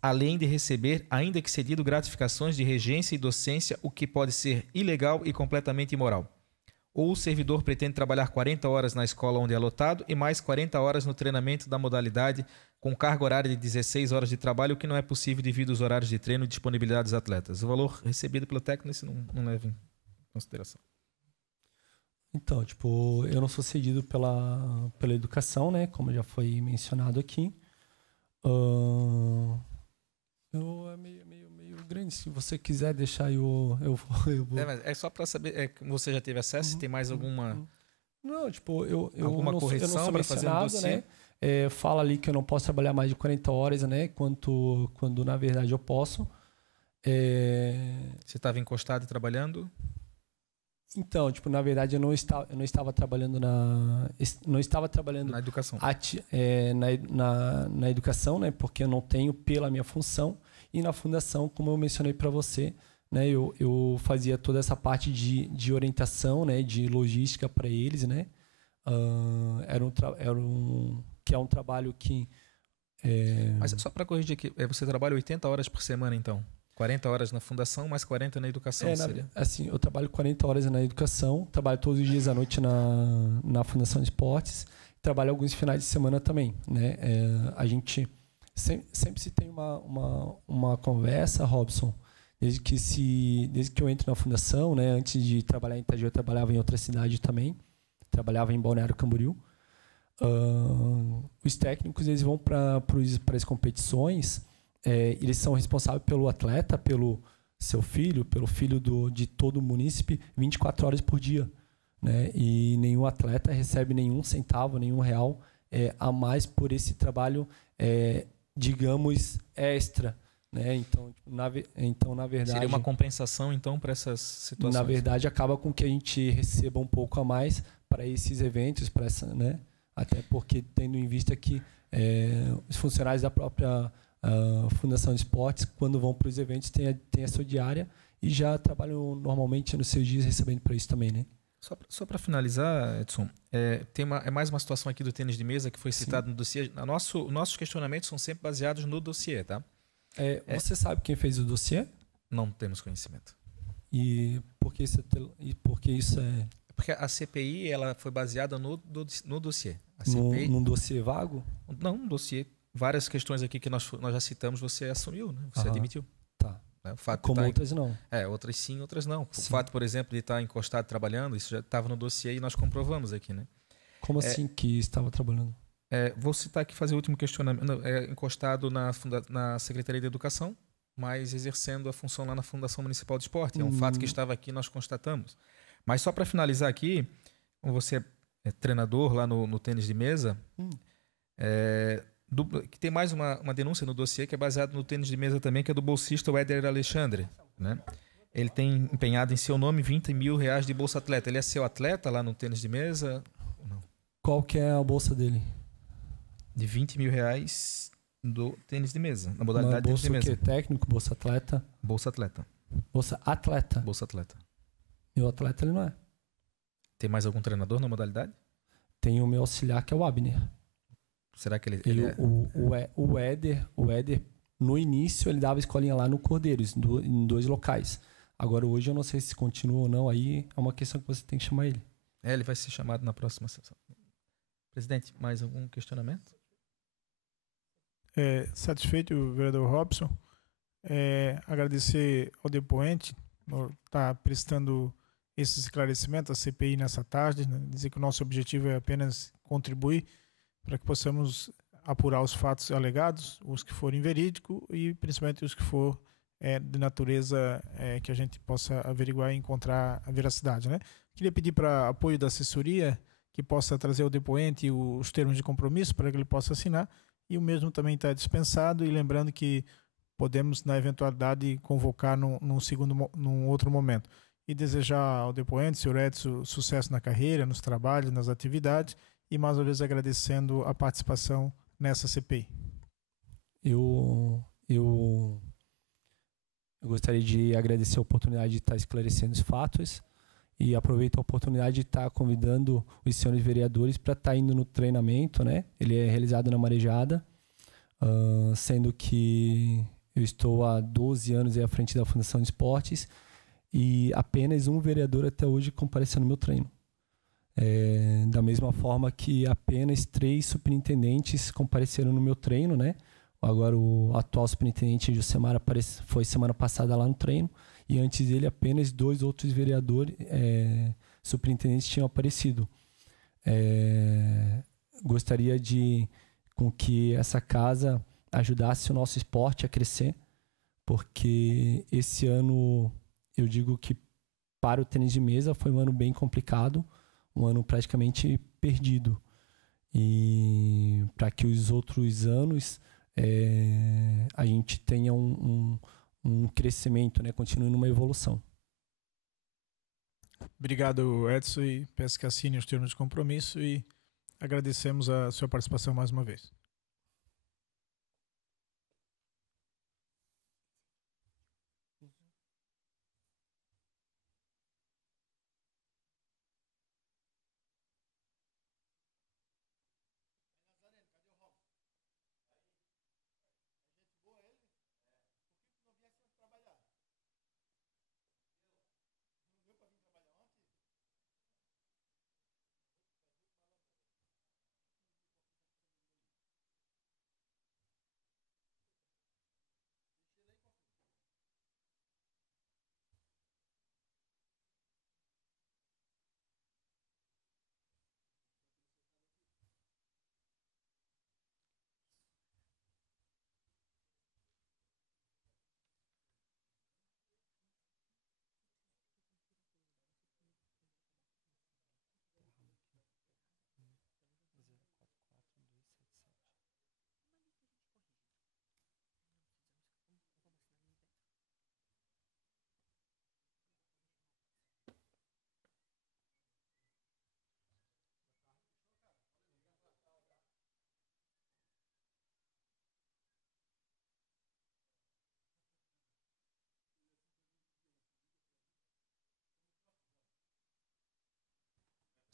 além de receber, ainda que cedido, gratificações de regência e docência, o que pode ser ilegal e completamente imoral. ou o servidor pretende trabalhar 40 horas na escola onde é lotado e mais 40 horas no treinamento da modalidade com carga horária de 16 horas de trabalho, o que não é possível devido aos horários de treino e disponibilidade dos atletas. O valor recebido pelo técnico isso não leva em consideração. Então, tipo, eu não sou cedido pela educação, né? Como já foi mencionado aqui. É meio grande. Se você quiser deixar, eu vou. Mas é só para saber, você já teve acesso? Se tem mais alguma... Não, tipo, eu alguma não correção sou para fazer no dossiê? né? Fala ali que eu não posso trabalhar mais de 40 horas, né? Quando na verdade eu posso. Você estava encostado e trabalhando? Então, tipo, na verdade eu não estava trabalhando Na educação. Na educação, né? Porque eu não tenho pela minha função. E na fundação, como eu mencionei para você, né? Eu fazia toda essa parte de orientação, né? De logística para eles, né? Que é um trabalho que... Mas só para corrigir aqui, você trabalha 80 horas por semana, então? 40 horas na fundação, mais 40 na educação, seria? Assim, eu trabalho 40 horas na educação, trabalho todos os dias à noite na Fundação de Esportes, trabalho alguns finais de semana também, né? A gente sempre se tem uma conversa, Robson, desde que eu entro na fundação, né? Antes de trabalhar em Itajaí, eu trabalhava em outra cidade também, trabalhava em Balneário Camboriú. Os técnicos eles vão para as competições. Eles são responsáveis pelo atleta, pelo seu filho, pelo filho de todo o munícipe, 24 horas por dia, né? E nenhum atleta recebe nenhum centavo, nenhum real a mais por esse trabalho, digamos, extra, né? Então, na verdade... Seria uma compensação, então, para essas situações? Na verdade, acaba com que a gente receba um pouco a mais para esses eventos, para essa, né? Até porque, tendo em vista que os funcionários da própria... Fundação de Esportes, quando vão para os eventos, tem a sua diária e já trabalham normalmente nos seus dias recebendo para isso também, né? Só para finalizar, Edson, tem mais uma situação aqui do tênis de mesa que foi citado no dossiê. Nossos questionamentos são sempre baseados no dossiê, tá? Você sabe quem fez o dossiê? Não temos conhecimento. E por que isso é... Porque a CPI ela foi baseada no dossiê. A CPI, num dossiê vago? Não, um dossiê. Várias questões aqui que nós já citamos, você assumiu, né? Você admitiu. Tá. O fato como outras não. Outras sim, outras não. Sim. O fato, por exemplo, de estar encostado trabalhando, isso já estava no dossiê e nós comprovamos aqui, né? Como assim que estava trabalhando? Vou citar aqui, fazer o último questionamento. Encostado na Secretaria de Educação, mas exercendo a função lá na Fundação Municipal de Esporte. É um fato que estava aqui, nós constatamos. Mas só para finalizar aqui, como você é treinador lá no tênis de mesa, que tem mais uma denúncia no dossiê que é baseado no tênis de mesa também, que é do bolsista Éder Alexandre, né? Ele tem empenhado em seu nome R$20 mil de Bolsa Atleta. Ele é seu atleta lá no tênis de mesa? Não. Qual que é a bolsa dele? De R$20 mil do tênis de mesa, na modalidade bolsa tênis de mesa. O quê? Técnico, bolsa atleta? Bolsa Atleta. Bolsa atleta? Bolsa Atleta. E o atleta ele não é. Tem mais algum treinador na modalidade? Tem o meu auxiliar, que é o Abner. Será que ele é... O Éder, no início, ele dava escolinha lá no Cordeiros, em 2 locais. Agora, hoje, eu não sei se continua ou não. Aí é uma questão que você tem que chamar ele. Ele vai ser chamado na próxima sessão. Presidente, mais algum questionamento? Satisfeito, vereador Robson. Agradecer ao depoente por estar prestando esse esclarecimento à CPI nessa tarde, né? Dizer que o nosso objetivo é apenas contribuir para que possamos apurar os fatos alegados, os que forem verídicos e principalmente os que for de natureza que a gente possa averiguar e encontrar a veracidade, né? Queria pedir para apoio da assessoria que possa trazer ao depoente os termos de compromisso para que ele possa assinar, e o mesmo também está dispensado, e lembrando que podemos, na eventualidade, convocar num outro momento. E desejar ao depoente, senhor Edson, sucesso na carreira, nos trabalhos, nas atividades, e mais uma vez agradecendo a participação nessa CPI. Eu gostaria de agradecer a oportunidade de estar esclarecendo os fatos e aproveito a oportunidade de estar convidando os senhores vereadores para estar indo no treinamento, né? Ele é realizado na Marejada, sendo que eu estou há 12 anos à frente da Fundação de Esportes e apenas um vereador até hoje compareceu no meu treino. Da mesma forma que apenas 3 superintendentes compareceram no meu treino, né? Agora o atual superintendente Jusemar foi semana passada lá no treino, e antes dele apenas 2 outros vereadores, superintendentes tinham aparecido. Gostaria com que essa casa ajudasse o nosso esporte a crescer, porque esse ano, eu digo que para o tênis de mesa foi um ano bem complicado, um ano praticamente perdido. E para que os outros anos a gente tenha um crescimento, né? Continue numa evolução. Obrigado, Edson, e peço que assine os termos de compromisso e agradecemos a sua participação mais uma vez.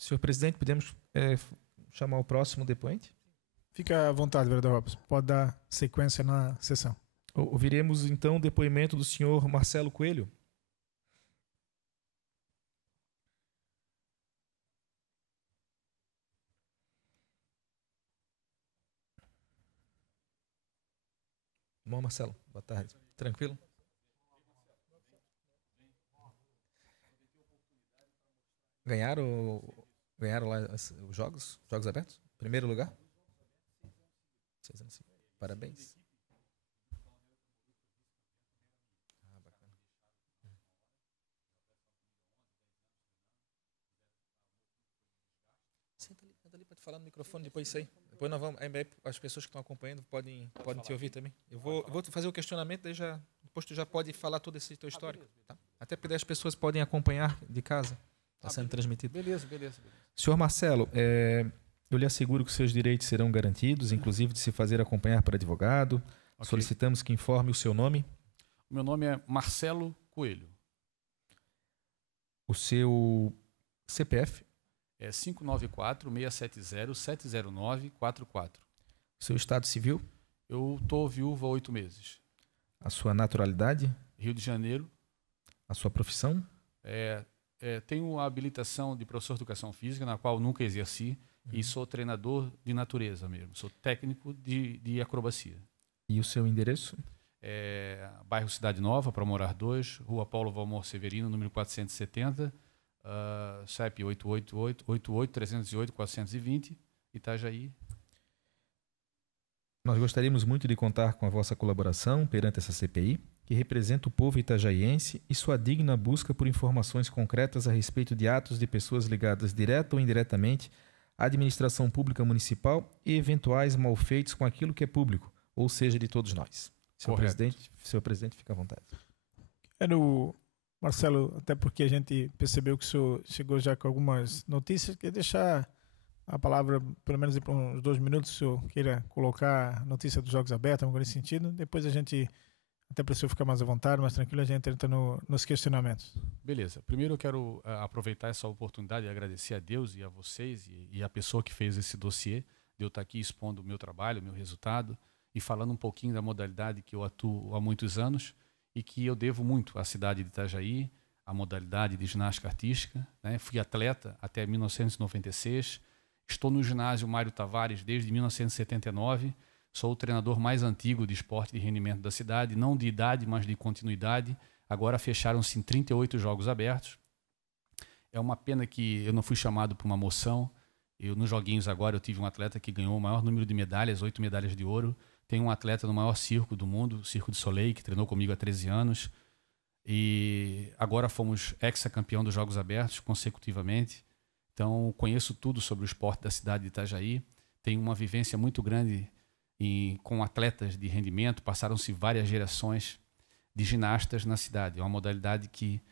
Senhor presidente, podemos chamar o próximo depoente? Fica à vontade, vereador Robson. Pode dar sequência na sessão. Ouviremos então o depoimento do senhor Marcelo Coelho. Bom, Marcelo, boa tarde. Tranquilo? Ganharam lá os jogos abertos? Primeiro lugar? Parabéns. Bacana. Senta ali para te falar no microfone depois isso aí. Depois nós vamos, as pessoas que estão acompanhando podem te ouvir também. Eu vou fazer o questionamento, depois tu já pode falar todo esse teu histórico. Tá? Até porque as pessoas podem acompanhar de casa. Está sendo transmitido. Beleza. Senhor Marcelo, eu lhe asseguro que seus direitos serão garantidos, inclusive de se fazer acompanhar por advogado. Okay. Solicitamos que informe o seu nome. O meu nome é Marcelo Coelho. O seu CPF? É 594-670-70944. Seu estado civil? Eu estou viúvo há 8 meses. A sua naturalidade? Rio de Janeiro. A sua profissão? Tenho a habilitação de professor de educação física, na qual nunca exerci, e sou treinador de natureza mesmo. Sou técnico de acrobacia. E o seu endereço? Bairro Cidade Nova, para morar 2, Rua Paulo Valmor Severino, número 470, CEP 88-308-420, Itajaí. Nós gostaríamos muito de contar com a vossa colaboração perante essa CPI, que representa o povo itajaiense e sua digna busca por informações concretas a respeito de atos de pessoas ligadas direta ou indiretamente à administração pública municipal e eventuais malfeitos com aquilo que é público, ou seja, de todos nós. Senhor presidente, fica à vontade. Marcelo, até porque a gente percebeu que o senhor chegou já com algumas notícias, queria deixar a palavra, pelo menos por uns 2 minutos, se o senhor queira colocar a notícia dos Jogos Abertos, algo nesse sentido. Depois a gente, até para o senhor ficar mais à vontade, mais tranquilo, a gente entra nos questionamentos. Beleza. Primeiro eu quero aproveitar essa oportunidade e agradecer a Deus e a vocês e a pessoa que fez esse dossiê, de eu estar aqui expondo o meu trabalho, o meu resultado e falando um pouquinho da modalidade que eu atuo há muitos anos e que eu devo muito à cidade de Itajaí, a modalidade de ginástica artística, né? Fui atleta até 1996. Estou no ginásio Mário Tavares desde 1979. Sou o treinador mais antigo de esporte de rendimento da cidade, não de idade, mas de continuidade. Agora fecharam-se em 38 jogos abertos. É uma pena que eu não fui chamado para uma moção. Nos joguinhos agora eu tive um atleta que ganhou o maior número de medalhas, 8 medalhas de ouro. Tem um atleta no maior circo do mundo, o Circo de Soleil, que treinou comigo há 13 anos. E agora fomos ex-campeão dos Jogos Abertos consecutivamente. Então conheço tudo sobre o esporte da cidade de Itajaí. Tenho uma vivência muito grande com atletas de rendimento. Passaram-se várias gerações de ginastas na cidade. É uma modalidade que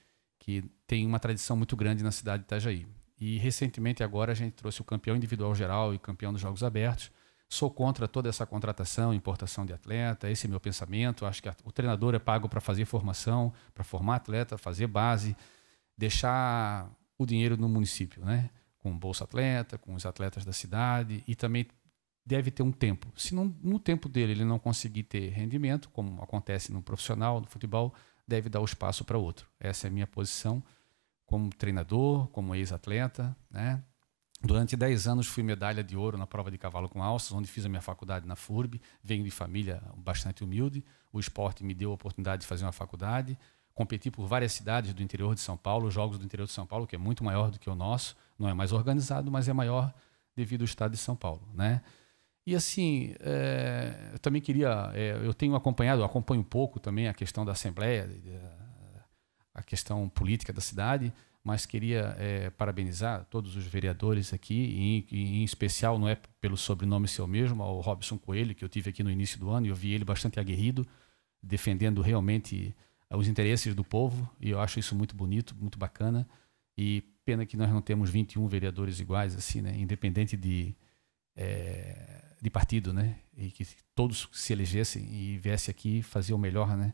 tem uma tradição muito grande na cidade de Itajaí. E recentemente agora a gente trouxe o campeão individual geral e campeão dos Jogos Abertos. Sou contra toda essa contratação, importação de atleta, esse é meu pensamento. Acho que o treinador é pago para fazer formação, para formar atleta, fazer base, deixar o dinheiro no município, né? Com o Bolsa Atleta, com os atletas da cidade, e também deve ter um tempo. Se não, no tempo dele ele não conseguir ter rendimento, como acontece no profissional, no futebol, deve dar o espaço para outro. Essa é a minha posição como treinador, como ex-atleta, né? Durante 10 anos fui medalha de ouro na prova de cavalo com alças, onde fiz a minha faculdade na FURB. Venho de família bastante humilde. O esporte me deu a oportunidade de fazer uma faculdade. Competi por várias cidades do interior de São Paulo, jogos do interior de São Paulo, que é muito maior do que o nosso. Não é mais organizado, mas é maior devido ao estado de São Paulo, né? E assim, eu também queria... eu tenho acompanho um pouco também a questão da Assembleia, a questão política da cidade, mas queria parabenizar todos os vereadores aqui, e em especial, não é pelo sobrenome seu mesmo, ao Robson Coelho, que eu tive aqui no início do ano, e eu vi ele bastante aguerrido, defendendo realmente os interesses do povo, e eu acho isso muito bonito, muito bacana, e pena que nós não temos 21 vereadores iguais, assim, né, independente de partido, né, e que todos se elegessem e viessem aqui fazer o melhor, né,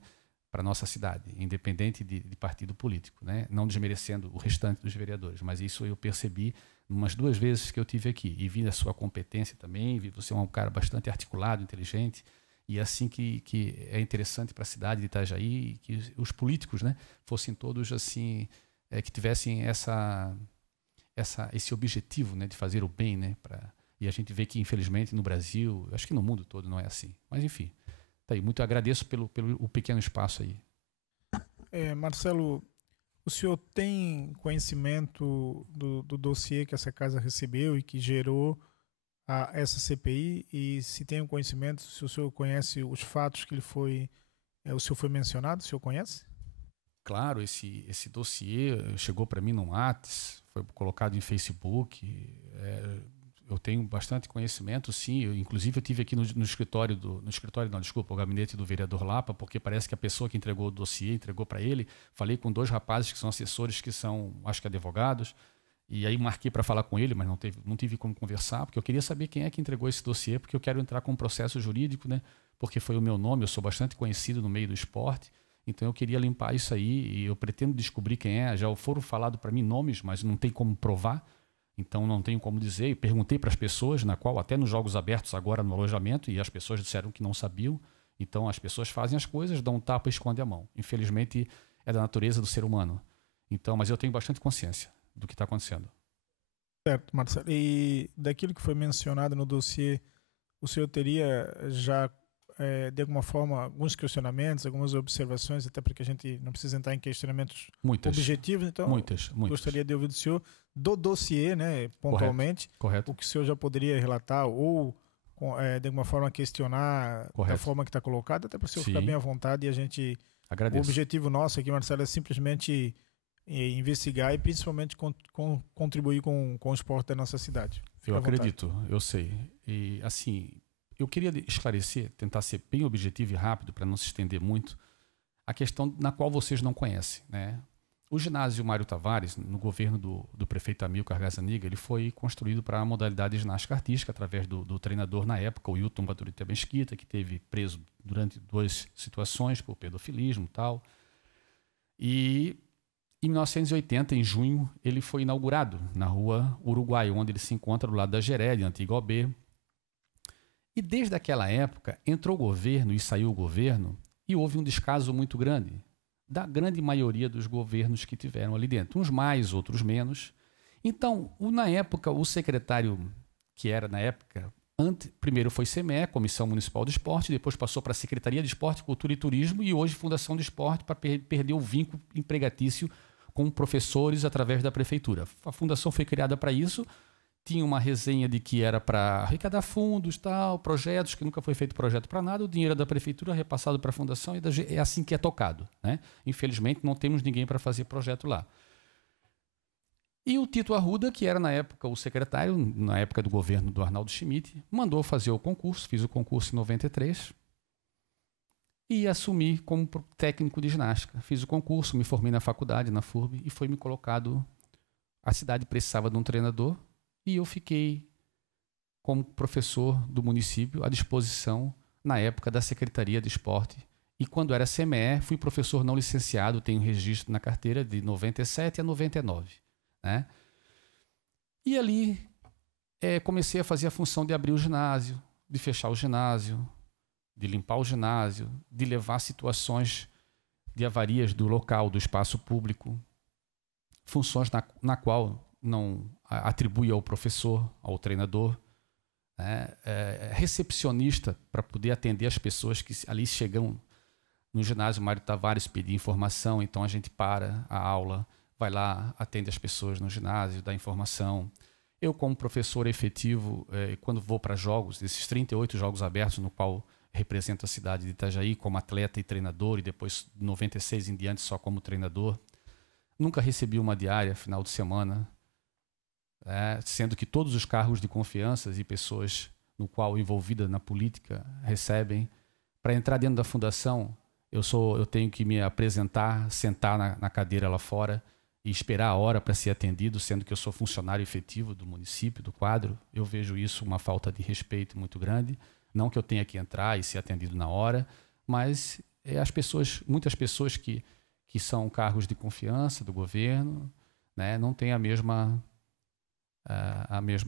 para a nossa cidade, independente de partido político, né? Não desmerecendo o restante dos vereadores, mas isso eu percebi umas 2 vezes que eu tive aqui, e vi a sua competência também, vi você é um cara bastante articulado, inteligente, e assim que é interessante para a cidade de Itajaí, que os políticos, né, fossem todos assim, que tivessem esse objetivo, né, de fazer o bem, né, e a gente vê que infelizmente no Brasil, acho que no mundo todo não é assim, mas enfim. Tá aí, muito agradeço pelo pequeno espaço aí. Marcelo, o senhor tem conhecimento do dossiê que essa casa recebeu e que gerou essa CPI? E se tem um conhecimento, se o senhor conhece os fatos que o senhor foi mencionado, o senhor conhece? Claro, esse dossiê chegou para mim no WhatsApp, foi colocado em Facebook. Eu tenho bastante conhecimento, sim. Inclusive, eu tive aqui no escritório o gabinete do vereador Lapa, porque parece que a pessoa que entregou o dossiê entregou para ele. Falei com 2 rapazes que são assessores, que são, acho que advogados, e aí marquei para falar com ele, mas não tive como conversar, porque eu queria saber quem é que entregou esse dossiê, porque eu quero entrar com um processo jurídico, né? Porque foi o meu nome, eu sou bastante conhecido no meio do esporte, então eu queria limpar isso aí, e eu pretendo descobrir quem é. Já foram falado para mim nomes, mas não tem como provar. Então não tenho como dizer, e perguntei para as pessoas, na qual até nos Jogos Abertos agora no alojamento, e as pessoas disseram que não sabiam. Então as pessoas fazem as coisas, dão um tapa e escondem a mão. Infelizmente é da natureza do ser humano. Então, mas eu tenho bastante consciência do que está acontecendo. Certo, Marcelo. E daquilo que foi mencionado no dossiê, o senhor teria já, de alguma forma, alguns questionamentos, algumas observações, até porque a gente não precisa entrar em questionamentos objetivos, então muitas. Gostaria de ouvir do senhor do dossiê, né, pontualmente, Correto. O que o senhor já poderia relatar ou, de alguma forma, questionar da forma que está colocado, até para o senhor ficar bem à vontade. E a gente, agradeço. O objetivo nosso aqui, Marcelo, é simplesmente investigar e principalmente contribuir com o esporte da nossa cidade. Eu acredito, eu sei. E assim, eu queria esclarecer, tentar ser bem objetivo e rápido para não se estender muito, a questão na qual vocês não conhecem, né? O ginásio Mário Tavares, no governo do prefeito Amilcar Gazzaniga, ele foi construído para a modalidade de ginástica artística através do treinador na época, o Hilton Baturité Mesquita, que teve preso durante 2 situações por pedofilismo e tal. E em 1980, em junho, ele foi inaugurado na rua Uruguai, onde ele se encontra do lado da Geré, de antiga OB. E desde aquela época, entrou o governo e saiu o governo, e houve um descaso muito grande. da grande maioria dos governos que tiveram ali dentro. Uns mais, outros menos. Então, na época, o secretário que era na época, primeiro foi CME, Comissão Municipal de Esporte, depois passou para a Secretaria de Esporte, Cultura e Turismo e hoje Fundação de Esporte, para perder o vínculo empregatício com professores através da prefeitura. A fundação foi criada para isso, tinha uma resenha de que era para arrecadar fundos, tal, projetos, que nunca foi feito projeto para nada, o dinheiro da prefeitura é repassado para a fundação e é assim que é tocado, né? Infelizmente, não temos ninguém para fazer projeto lá. E o Tito Arruda, que era na época o secretário, na época do governo do Arnaldo Schmidt, mandou fazer o concurso, fiz o concurso em 93 e assumi como técnico de ginástica. Fiz o concurso, me formei na faculdade, na FURB, e foi me colocado, a cidade precisava de um treinador e eu fiquei como professor do município à disposição na época da Secretaria de Esporte. E quando era CME, fui professor não licenciado, tenho registro na carteira de 97 a 99. Né? E ali comecei a fazer a função de abrir o ginásio, de fechar o ginásio, de limpar o ginásio, de levar situações de avarias do local, do espaço público, funções na qual não atribui ao professor, ao treinador, né? Recepcionista para poder atender as pessoas que ali chegam no ginásio Mário Tavares pedir informação, então a gente para a aula, vai lá, atende as pessoas no ginásio, dá informação. Eu, como professor efetivo, quando vou para jogos, desses 38 jogos abertos, no qual represento a cidade de Itajaí como atleta e treinador, e depois, de 96 em diante, só como treinador, nunca recebi uma diária final de semana, sendo que todos os cargos de confiança e pessoas no qual envolvida na política recebem. Para entrar dentro da fundação, eu tenho que me apresentar, sentar na cadeira lá fora, e esperar a hora para ser atendido, sendo que eu sou funcionário efetivo do município, do quadro. Eu vejo isso uma falta de respeito muito grande. Não que eu tenha que entrar e ser atendido na hora, mas muitas pessoas que são cargos de confiança do governo, né, não têm a mesma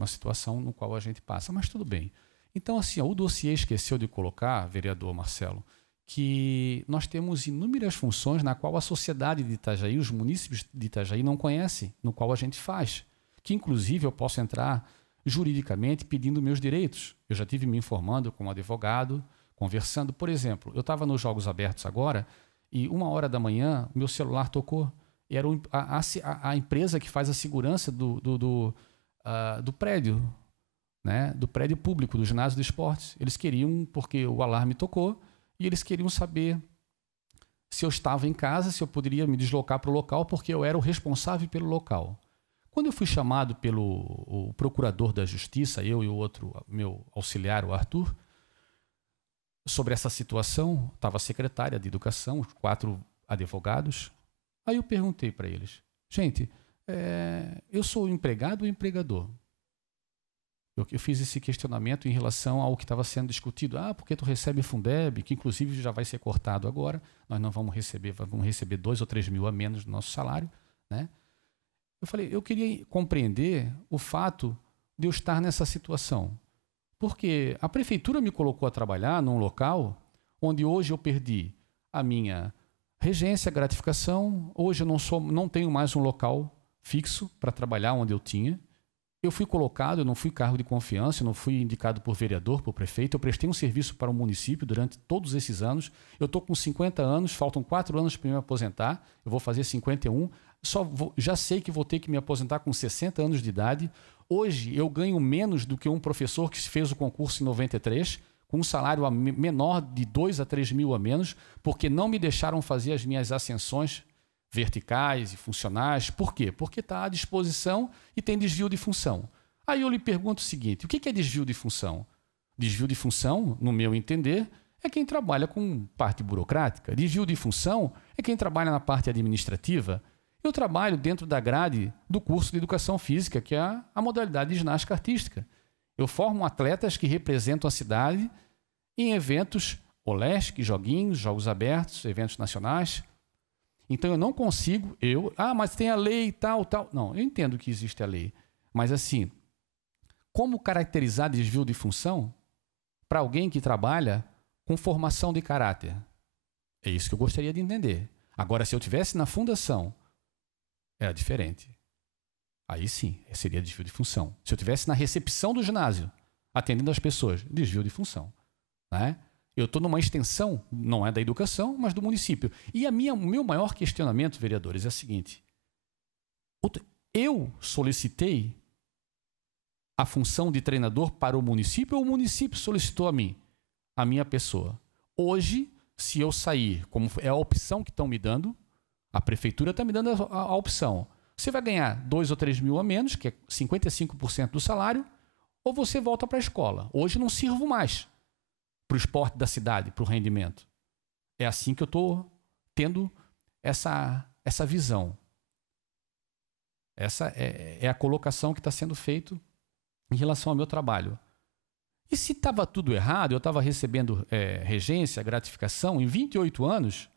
situação no qual a gente passa. Mas tudo bem. Então, assim, o dossiê esqueceu de colocar, vereador Marcelo, que nós temos inúmeras funções na qual a sociedade de Itajaí, os munícipes de Itajaí não conhecem, no qual a gente faz. Que, inclusive, eu posso entrar juridicamente pedindo meus direitos. Eu já tive me informando com um advogado, conversando. Por exemplo, eu estava nos Jogos Abertos agora e 1h da manhã meu celular tocou. E era a empresa que faz a segurança do prédio, né, do prédio público, do ginásio de esportes. Eles queriam, porque o alarme tocou, e eles queriam saber se eu estava em casa, se eu poderia me deslocar para o local, porque eu era o responsável pelo local. Quando eu fui chamado pelo procurador da Justiça, eu e o outro, meu auxiliar, o Arthur, sobre essa situação, estava a secretária de Educação, os 4 advogados. Aí eu perguntei para eles, gente, eu sou empregado ou empregador? Eu fiz esse questionamento em relação ao que estava sendo discutido. Porque tu recebe Fundeb, que inclusive já vai ser cortado agora, nós não vamos receber 2 ou 3 mil a menos do nosso salário, né? Eu falei, eu queria compreender o fato de eu estar nessa situação. Porque a prefeitura me colocou a trabalhar num local onde hoje eu perdi a minha regência, gratificação, hoje eu não tenho mais um local fixo para trabalhar onde eu tinha. Eu fui colocado, eu não fui cargo de confiança, eu não fui indicado por vereador, por prefeito, eu prestei um serviço para o município durante todos esses anos. Eu estou com 50 anos, faltam 4 anos para me aposentar, eu vou fazer 51, já sei que vou ter que me aposentar com 60 anos de idade. Hoje eu ganho menos do que um professor que fez o concurso em 93, com um salário menor de 2 a 3 mil a menos, porque não me deixaram fazer as minhas ascensões verticais e funcionais. Por quê? Porque está à disposição e tem desvio de função. Aí eu lhe pergunto o seguinte, o que é desvio de função? Desvio de função, no meu entender, é quem trabalha com parte burocrática. Desvio de função é quem trabalha na parte administrativa. Eu trabalho dentro da grade do curso de Educação Física, que é a modalidade de ginástica artística. Eu formo atletas que representam a cidade em eventos OLESC, joguinhos, jogos abertos, eventos nacionais. Então eu não consigo, mas tem a lei e tal. Não, eu entendo que existe a lei. Mas assim, como caracterizar desvio de função para alguém que trabalha com formação de caráter? É isso que eu gostaria de entender. Agora, se eu tivesse na fundação, era diferente. Aí sim, seria desvio de função. Se eu tivesse na recepção do ginásio, atendendo as pessoas, desvio de função. Né? Eu estou numa extensão, não é da educação, mas do município. E o meu maior questionamento, vereadores, é o seguinte. Eu solicitei a função de treinador para o município ou o município solicitou a mim, a minha pessoa? Hoje, se eu sair, como é a opção que estão me dando, a prefeitura está me dando a opção. Você vai ganhar 2 ou 3 mil a menos, que é 55% do salário, ou você volta para a escola. Hoje não sirvo mais para o esporte da cidade, para o rendimento. É assim que eu estou tendo essa visão. Essa é a colocação que está sendo feita em relação ao meu trabalho. E se estava tudo errado, eu estava recebendo regência, gratificação, em 28 anos,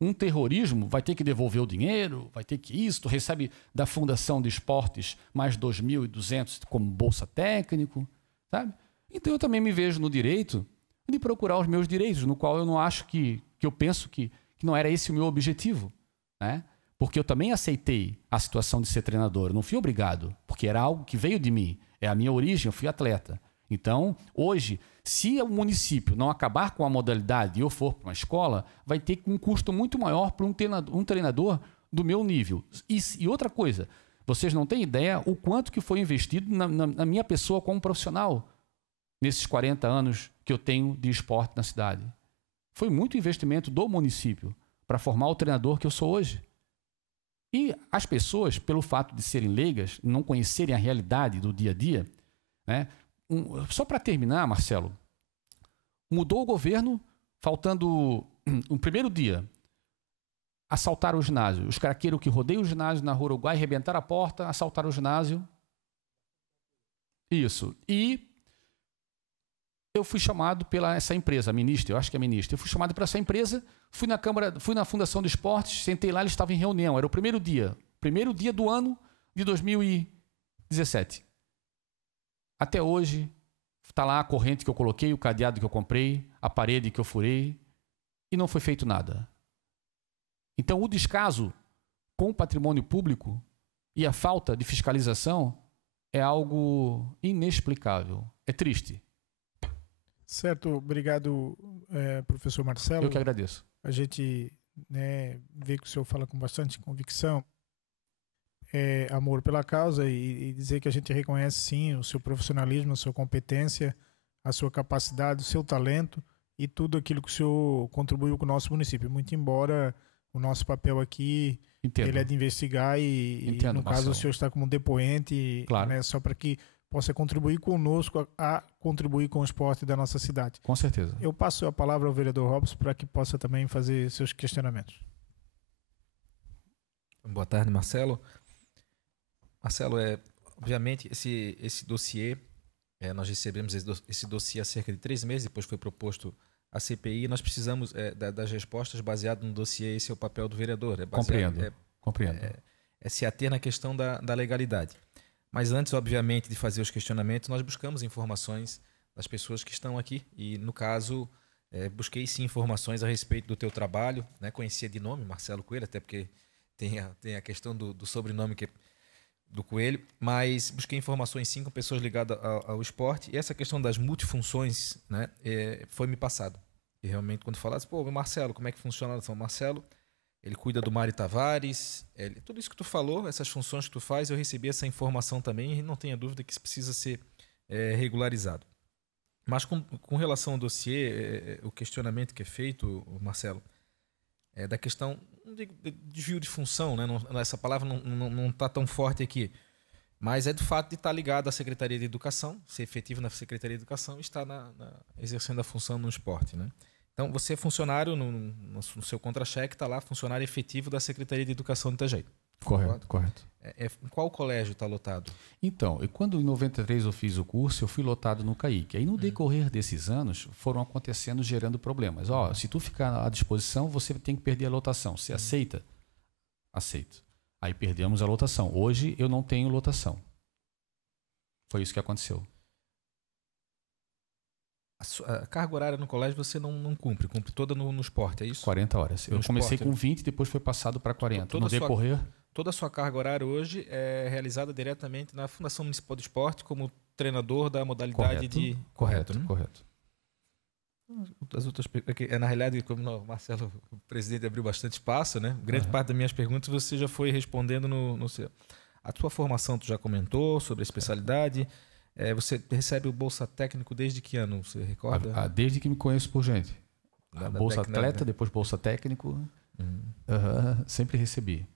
um terrorismo vai ter que devolver o dinheiro, vai ter que isso, tu recebe da Fundação de Esportes mais 2.200 como bolsa técnico, sabe? Então eu também me vejo no direito de procurar os meus direitos, no qual eu não acho que eu penso que não era esse o meu objetivo, né? Porque eu também aceitei a situação de ser treinador, eu não fui obrigado, porque era algo que veio de mim, é a minha origem, eu fui atleta. Então, hoje, se o município não acabar com a modalidade e eu for para uma escola, vai ter um custo muito maior para um treinador do meu nível. E outra coisa, vocês não têm ideia o quanto que foi investido na minha pessoa como profissional nesses 40 anos que eu tenho de esporte na cidade. Foi muito investimento do município para formar o treinador que eu sou hoje. E as pessoas, pelo fato de serem leigas, não conhecerem a realidade do dia a dia, né? Só para terminar, Marcelo, mudou o governo, faltando um primeiro dia, assaltaram o ginásio. Os craqueiros que rodeiam o ginásio na Rua Uruguai, arrebentaram a porta, assaltaram o ginásio. Isso. E eu fui chamado pela essa empresa, a ministra, eu acho que é a ministra. Eu fui chamado para essa empresa, fui na Fundação de Esportes, sentei lá, eles estavam em reunião. Era o primeiro dia do ano de 2017. Até hoje, está lá a corrente que eu coloquei, o cadeado que eu comprei, a parede que eu furei, e não foi feito nada. Então, o descaso com o patrimônio público e a falta de fiscalização é algo inexplicável. É triste. Certo, obrigado, professor Marcelo. Eu que agradeço. A gente vê que o senhor fala com bastante convicção, amor pela causa e dizer que a gente reconhece sim o seu profissionalismo, a sua competência, a sua capacidade, o seu talento e tudo aquilo que o senhor contribuiu com o nosso município. Muito embora o nosso papel aqui ele é de investigar e no caso o senhor está como depoente, claro, né, só para que possa contribuir conosco a contribuir com o esporte da nossa cidade. Com certeza. Eu passo a palavra ao vereador Robson para que possa também fazer seus questionamentos. Boa tarde, Marcelo. Marcelo, obviamente esse dossiê, nós recebemos esse dossiê há cerca de 3 meses, depois foi proposto a CPI, e nós precisamos das respostas baseadas no dossiê. Esse é o papel do vereador. Compreendo. É se ater na questão da legalidade. Mas antes, obviamente, de fazer os questionamentos, nós buscamos informações das pessoas que estão aqui. E, no caso, busquei sim informações a respeito do teu trabalho. Né? Conhecia de nome Marcelo Coelho, até porque tem a questão do sobrenome do Coelho. Mas busquei informações sim com pessoas ligadas ao esporte. E essa questão das multifunções, né, foi me passado. E realmente, quando falasse, Marcelo, como é que funciona? Então, Marcelo, ele cuida do Mário Tavares, tudo isso que tu falou, essas funções que tu faz, eu recebi essa informação também e não tenha dúvida que isso precisa ser regularizado. Mas com relação ao dossiê, o questionamento que é feito, Marcelo, é da questão de desvio de função, né? Essa palavra não está tão forte aqui, mas é do fato de estar ligado à Secretaria de Educação, ser efetivo na Secretaria de Educação e estar exercendo a função no esporte, né? Então, você é funcionário, no seu contra-cheque, está lá, funcionário efetivo da Secretaria de Educação de Itajaí. Correto. Em qual colégio está lotado? Então, quando em 93 eu fiz o curso, eu fui lotado no CAIC. Aí, no decorrer desses anos, foram acontecendo, gerando problemas. Se tu ficar à disposição, você tem que perder a lotação. Você aceita? Aceito. Aí, perdemos a lotação. Hoje, eu não tenho lotação. Foi isso que aconteceu. A carga horária no colégio você não cumpre toda no esporte, é isso? 40 horas. Eu comecei com 20, depois foi passado para 40. No decorrer... Toda a sua carga horária hoje é realizada diretamente na Fundação Municipal do Esporte como treinador da modalidade de... Correto. As outras, na realidade, como o Marcelo, o presidente, abriu bastante espaço, né? Grande parte das minhas perguntas você já foi respondendo no seu... A tua formação tu já comentou sobre a especialidade. Você recebe o Bolsa Técnico desde que ano? Você recorda? Desde que me conheço por gente. Bolsa Atleta, né? Depois Bolsa Técnico. Sempre recebi.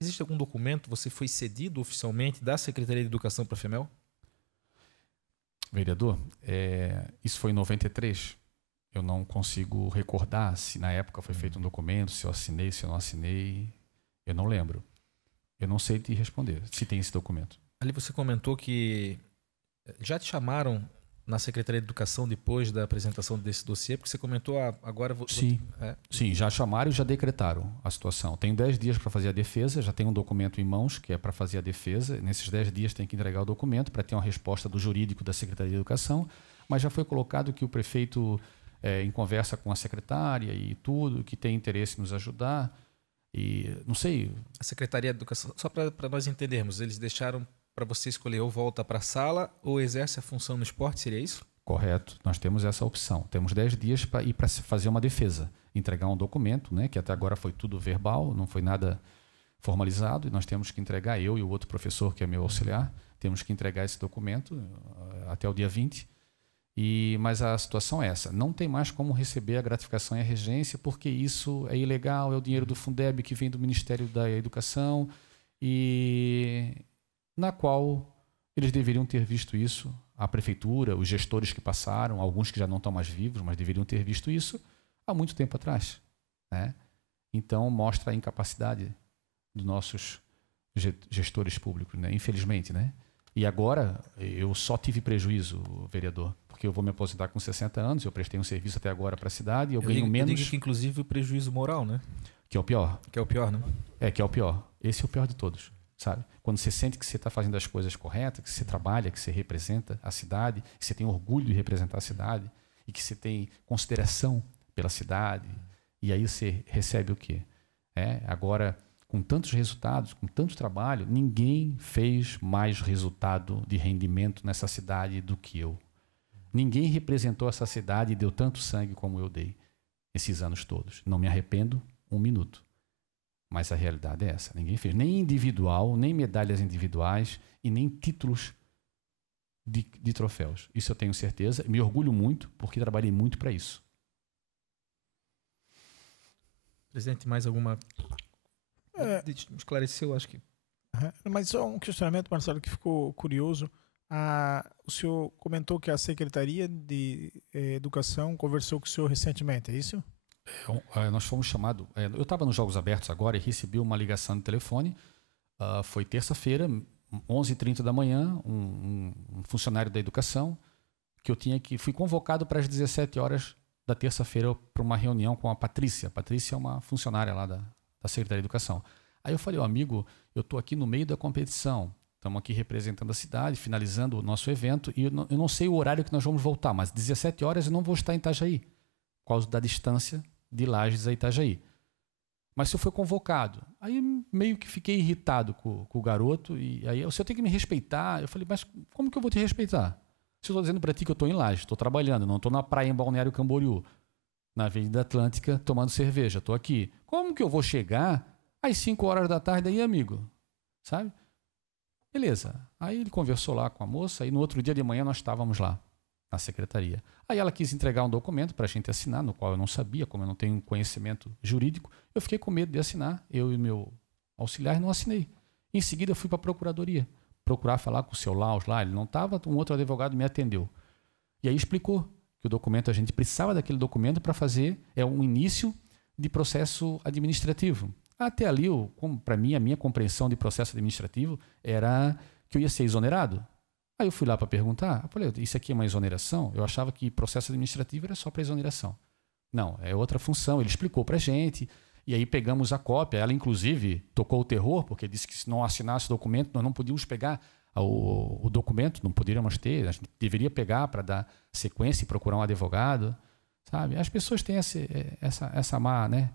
Existe algum documento, você foi cedido oficialmente da Secretaria de Educação para a FEMEL? Vereador, isso foi em 93. Eu não consigo recordar se na época foi feito um documento, se eu assinei, se eu não assinei. Eu não lembro. Eu não sei te responder se tem esse documento. Ali você comentou que já te chamaram na Secretaria de Educação depois da apresentação desse dossiê, porque você comentou agora... Sim, já chamaram e já decretaram a situação. Tenho 10 dias para fazer a defesa, já tenho um documento em mãos que é para fazer a defesa. Nesses 10 dias tem que entregar o documento para ter uma resposta do jurídico da Secretaria de Educação, mas já foi colocado que o prefeito, em conversa com a secretária e tudo, que tem interesse em nos ajudar. E não sei... A Secretaria de Educação, só para nós entendermos, eles deixaram para você escolher ou volta para a sala ou exerce a função no esporte, seria isso? Correto, nós temos essa opção. Temos 10 dias para ir para fazer uma defesa, entregar um documento, né, que até agora foi tudo verbal, não foi nada formalizado, e nós temos que entregar, eu e o outro professor que é meu auxiliar, temos que entregar esse documento até o dia 20. Mas a situação é essa, não tem mais como receber a gratificação e a regência, porque isso é ilegal, é o dinheiro do Fundeb que vem do Ministério da Educação, e na qual eles deveriam ter visto isso, a prefeitura, os gestores que passaram, alguns que já não estão mais vivos, mas deveriam ter visto isso há muito tempo atrás, né? Então mostra a incapacidade dos nossos gestores públicos, né? Infelizmente, né? E agora eu só tive prejuízo, vereador, porque eu vou me aposentar com 60 anos, eu prestei um serviço até agora para a cidade, eu ganho menos... Eu digo que inclusive o prejuízo moral, né? Que é o pior. Que é o pior, né? Que é o pior. Esse é o pior de todos, sabe? Quando você sente que você está fazendo as coisas corretas, que você trabalha, que você representa a cidade, que você tem orgulho de representar a cidade e que você tem consideração pela cidade, e aí você recebe o quê? Agora, com tantos resultados, com tanto trabalho, ninguém fez mais resultado de rendimento nessa cidade do que eu. Ninguém representou essa cidade e deu tanto sangue como eu dei esses anos todos. Não me arrependo um minuto. Mas a realidade é essa. Ninguém fez nem individual, nem medalhas individuais e nem títulos de troféus. Isso eu tenho certeza. Me orgulho muito porque trabalhei muito para isso. Presidente, mais alguma... Esclareceu, acho que... Mas só um questionamento, Marcelo, que ficou curioso. O senhor comentou que a Secretaria de Educação conversou com o senhor recentemente, é isso? Nós fomos chamados... eu estava nos Jogos Abertos agora e recebi uma ligação no telefone. Foi terça-feira, 11h30 da manhã, um funcionário da educação, que fui convocado para as 17 horas da terça-feira para uma reunião com a Patrícia. A Patrícia é uma funcionária lá da Secretaria de Educação. Aí eu falei, amigo, eu estou aqui no meio da competição, estamos aqui representando a cidade, finalizando o nosso evento, e eu não sei o horário que nós vamos voltar, mas 17 horas eu não vou estar em Itajaí, por causa da distância de Lages a Itajaí. Mas se eu for convocado, aí meio que fiquei irritado com o garoto, e aí o senhor tem que me respeitar. Eu falei, mas como que eu vou te respeitar? Se eu estou dizendo para ti que eu estou em Lages, estou trabalhando, não estou na praia em Balneário Camboriú, na Avenida Atlântica, tomando cerveja, estou aqui. Como que eu vou chegar às 5 horas da tarde aí, amigo? Sabe? Beleza. Aí ele conversou lá com a moça e no outro dia de manhã nós estávamos lá na secretaria. Aí ela quis entregar um documento para a gente assinar, no qual eu não sabia, como eu não tenho conhecimento jurídico, eu fiquei com medo de assinar, eu e meu auxiliar não assinei. Em seguida eu fui para a procuradoria, procurar falar com o seu Laus lá, ele não estava, um outro advogado me atendeu. E aí explicou que o documento, a gente precisava daquele documento para fazer um início de processo administrativo. Até ali, para mim, a minha compreensão de processo administrativo era que eu ia ser exonerado. Aí eu fui lá para perguntar, eu falei, isso aqui é uma exoneração? Eu achava que processo administrativo era só para exoneração. Não, é outra função. Ele explicou para a gente, e aí pegamos a cópia. Ela, inclusive, tocou o terror, porque disse que se não assinasse o documento, nós não podíamos pegar o documento, não poderíamos ter, a gente deveria pegar para dar sequência e procurar um advogado, sabe? As pessoas têm essa má, né,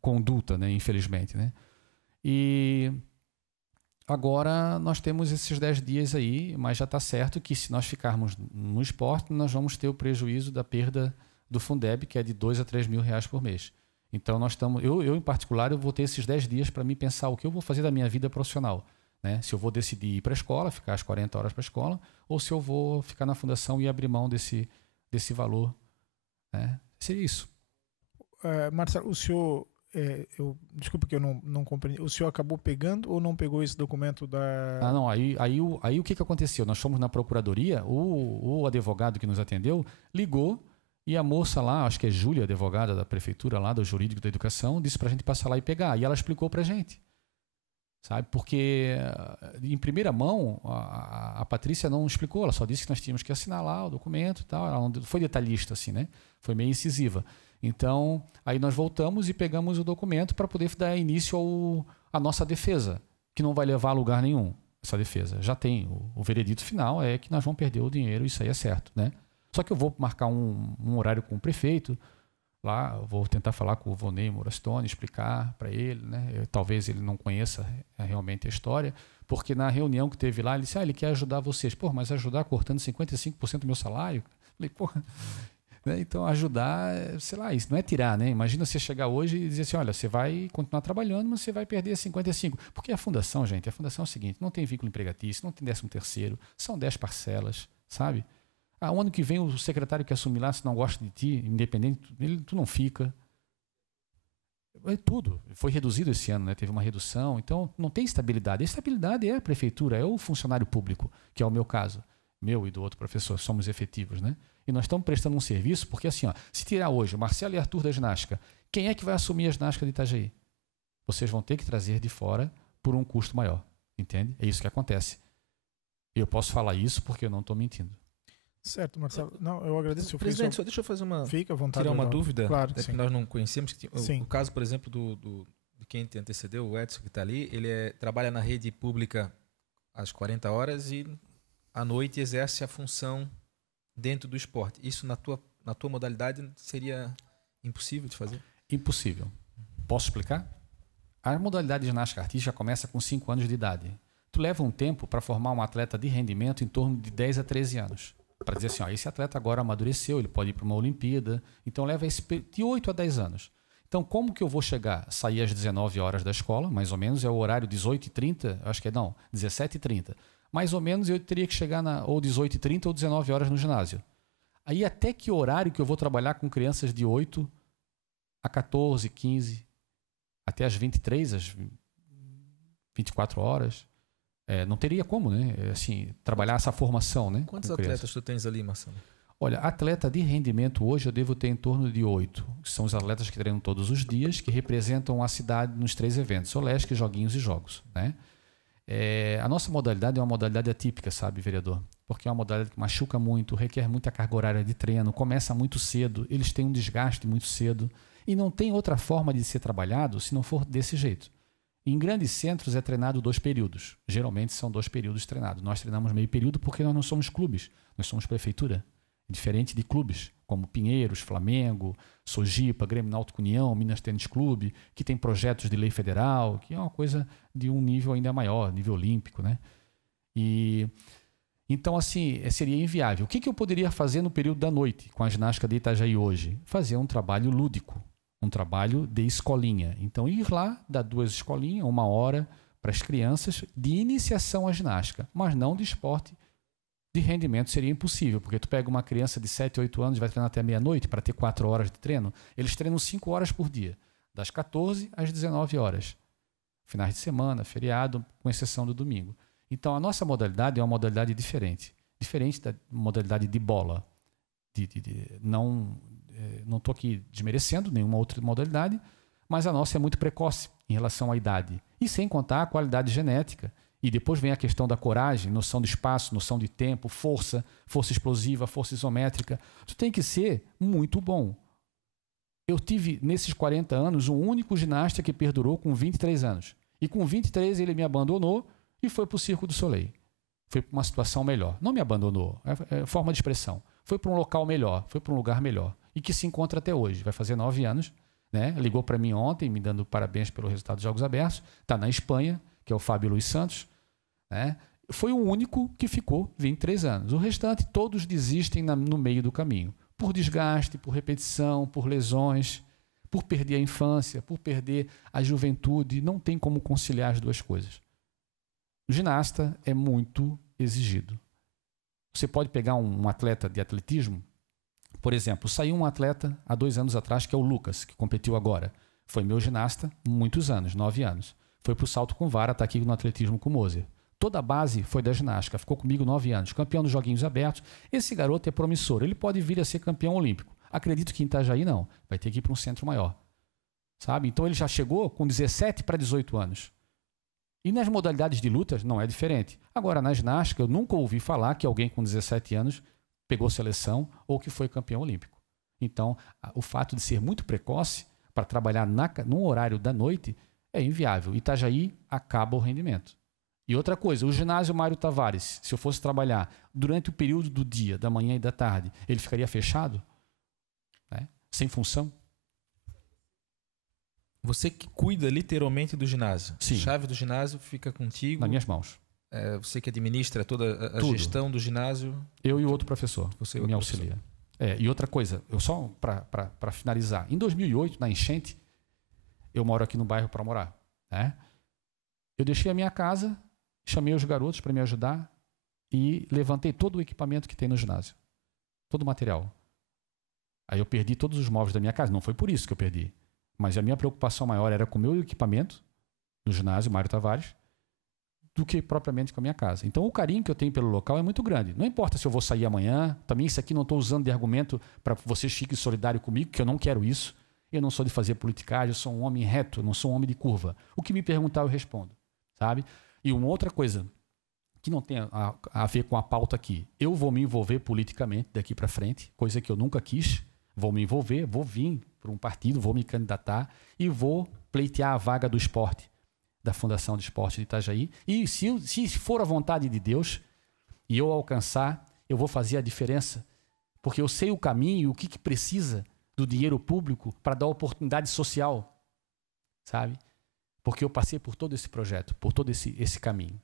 conduta, né, infelizmente, né? E agora nós temos esses 10 dias aí, mas já está certo que se nós ficarmos no esporte, nós vamos ter o prejuízo da perda do Fundeb, que é de 2 a 3 mil reais por mês. Então nós estamos, eu em particular, eu vou ter esses 10 dias para mim pensar o que eu vou fazer da minha vida profissional, né? Se eu vou decidir ir para a escola, ficar as 40 horas para a escola, ou se eu vou ficar na fundação e abrir mão desse valor, né? Seria isso. Marcelo, o senhor, desculpa que eu não compreendi, o senhor acabou pegando ou não pegou esse documento da... Ah, não, aí o que aconteceu? Nós fomos na procuradoria, o advogado que nos atendeu ligou e a moça lá, acho que é Júlia, advogada da prefeitura lá, do jurídico da educação, disse para a gente passar lá e pegar. E ela explicou para a gente, sabe? Porque em primeira mão a Patrícia não explicou, ela só disse que nós tínhamos que assinar lá o documento e tal. Ela não foi detalhista assim, né? Foi meio incisiva. Então, aí nós voltamos e pegamos o documento para poder dar início à nossa defesa, que não vai levar a lugar nenhum, essa defesa. Já tem o veredito final, é que nós vamos perder o dinheiro, isso aí é certo, né? Só que eu vou marcar um horário com o prefeito, lá eu vou tentar falar com o Vonei Morastone, explicar para ele, né? Talvez ele não conheça realmente a história, porque na reunião que teve lá, ele disse, ele quer ajudar vocês. Pô, mas ajudar cortando 55% do meu salário? Eu falei, porra... Então, ajudar, sei lá, isso não é tirar, né? Imagina você chegar hoje e dizer assim, olha, você vai continuar trabalhando, mas você vai perder 55%. Porque a fundação, gente, a fundação é o seguinte, não tem vínculo empregatício, não tem 13º, são 10 parcelas, sabe? O ano que vem o secretário que assumir lá, se não gosta de ti, independente, tu não fica. É tudo. Foi reduzido esse ano, né? Teve uma redução, então não tem estabilidade. A estabilidade é a prefeitura, é o funcionário público, que é o meu caso, meu e do outro professor, somos efetivos, né? E nós estamos prestando um serviço, porque assim, ó, se tirar hoje o Marcelo e Arthur da ginástica, quem é que vai assumir a ginástica de Itajaí? Vocês vão ter que trazer de fora por um custo maior, entende? É isso que acontece. Eu posso falar isso porque eu não estou mentindo. Certo, Marcelo. Não, eu agradeço. Presidente, só deixa eu fazer Fica à vontade, tirar uma dúvida, claro, que nós não conhecemos. Sim. O caso, por exemplo, de quem te antecedeu, o Edson, que está ali, ele trabalha na rede pública às 40 horas e à noite exerce a função dentro do esporte. Isso na tua modalidade seria impossível de fazer? Impossível. Posso explicar? A modalidade de ginástica artística começa com 5 anos de idade. Tu leva um tempo para formar um atleta de rendimento em torno de 10 a 13 anos. Para dizer assim, esse atleta agora amadureceu, ele pode ir para uma Olimpíada. Então leva de 8 a 10 anos. Então como que eu vou sair às 19 horas da escola, mais ou menos, é o horário 18h30, acho que 17h30. Mais ou menos eu teria que chegar ou 18h30 ou 19 horas no ginásio. Aí até que horário que eu vou trabalhar com crianças de 8 a 14, 15, até as 23, às 24 horas. Não teria como, né? Assim, trabalhar essa formação, né? Quantos atletas tu tens ali, Marcelo? Olha, atleta de rendimento hoje eu devo ter em torno de 8. Que são os atletas que treinam todos os dias, que representam a cidade nos 3 eventos, Solesc, Joguinhos e Jogos, né? A nossa modalidade é uma modalidade atípica, sabe, vereador? Porque é uma modalidade que machuca muito, requer muita carga horária de treino, começa muito cedo, eles têm um desgaste muito cedo e não tem outra forma de ser trabalhado se não for desse jeito. Em grandes centros é treinado 2 períodos, geralmente são 2 períodos treinados. Nós treinamos meio período porque nós não somos clubes, nós somos prefeitura, diferente de clubes como Pinheiros, Flamengo, Sojipa, Grêmio Náutico União, Minas Tênis Clube, que tem projetos de lei federal, que é uma coisa de um nível ainda maior, nível olímpico, né? Então, assim, seria inviável. O que eu poderia fazer no período da noite com a ginástica de Itajaí hoje? Fazer um trabalho lúdico, um trabalho de escolinha. Então, ir lá, dar 2 escolinhas, 1 hora para as crianças de iniciação à ginástica, mas não de esporte de rendimento seria impossível, porque tu pega uma criança de 7, 8 anos e vai treinar até meia-noite para ter 4 horas de treino, eles treinam 5 horas por dia, das 14 às 19 horas. Finais de semana, feriado, com exceção do domingo. Então, a nossa modalidade é uma modalidade diferente da modalidade de bola. Não estou aqui desmerecendo nenhuma outra modalidade, mas a nossa é muito precoce em relação à idade. E sem contar a qualidade genética. E depois vem a questão da coragem, noção de espaço, noção de tempo, força explosiva, força isométrica. Tu tem que ser muito bom. Eu tive, nesses 40 anos, um único ginasta que perdurou com 23 anos. E com 23 ele me abandonou e foi para o Circo do Soleil. foi para uma situação melhor. Não me abandonou, é forma de expressão. Foi para um local melhor, foi para um lugar melhor. E que se encontra até hoje. Vai fazer 9 anos. Né? Ligou para mim ontem, me dando parabéns pelo resultado dos Jogos Abertos. Está na Espanha, que é o Fábio Luiz Santos. Né? Foi o único que ficou 23 anos. O restante, todos desistem no meio do caminho. Por desgaste, por repetição, por lesões, por perder a infância, por perder a juventude. Não tem como conciliar as duas coisas. O ginasta é muito exigido. Você pode pegar um atleta de atletismo, por exemplo, saiu um atleta há 2 anos atrás, que é o Lucas, que competiu agora. Foi meu ginasta muitos anos, 9 anos. Foi para o salto com vara, está aqui no atletismo com o Moser. Toda a base foi da ginástica, ficou comigo 9 anos, campeão dos Joguinhos Abertos. Esse garoto é promissor, ele pode vir a ser campeão olímpico. Acredito que em Itajaí não, vai ter que ir para um centro maior. Sabe? Então ele já chegou com 17 para 18 anos. E nas modalidades de lutas não é diferente. Agora, na ginástica, eu nunca ouvi falar que alguém com 17 anos pegou seleção ou que foi campeão olímpico. Então, o fato de ser muito precoce para trabalhar no horário da noite é inviável. Itajaí acaba o rendimento. E outra coisa, o ginásio Mário Tavares, se eu fosse trabalhar durante o período do dia, da manhã e da tarde, ele ficaria fechado? Né? Sem função? Você que cuida literalmente do ginásio. Sim. A chave do ginásio fica contigo. Nas minhas mãos. Você que administra toda a Tudo. gestão do ginásio. Eu e o outro professor. Você me auxilia. E outra coisa, eu só para finalizar. Em 2008, na enchente, eu moro aqui no bairro para morar. Né? Eu deixei a minha casa, chamei os garotos para me ajudar e levantei todo o equipamento que tem no ginásio. Todo o material. Aí eu perdi todos os móveis da minha casa. Não foi por isso que eu perdi. Mas a minha preocupação maior era com o meu equipamento no ginásio Mário Tavares do que propriamente com a minha casa. Então o carinho que eu tenho pelo local é muito grande. Não importa se eu vou sair amanhã, também isso aqui não estou usando de argumento para que vocês fiquem solidários comigo, que eu não quero isso. Eu não sou de fazer politicagem, eu sou um homem reto, eu não sou um homem de curva. O que me perguntar eu respondo, sabe? E uma outra coisa que não tem a ver com a pauta aqui. Eu vou me envolver politicamente daqui para frente, coisa que eu nunca quis. Vou me envolver, vou vir para um partido, vou me candidatar e vou pleitear a vaga do esporte, da Fundação de Esporte de Itajaí. E se for a vontade de Deus e eu alcançar, eu vou fazer a diferença. Porque eu sei o caminho e o que precisa do dinheiro público para dar oportunidade social, sabe? Porque eu passei por todo esse projeto, por todo esse caminho.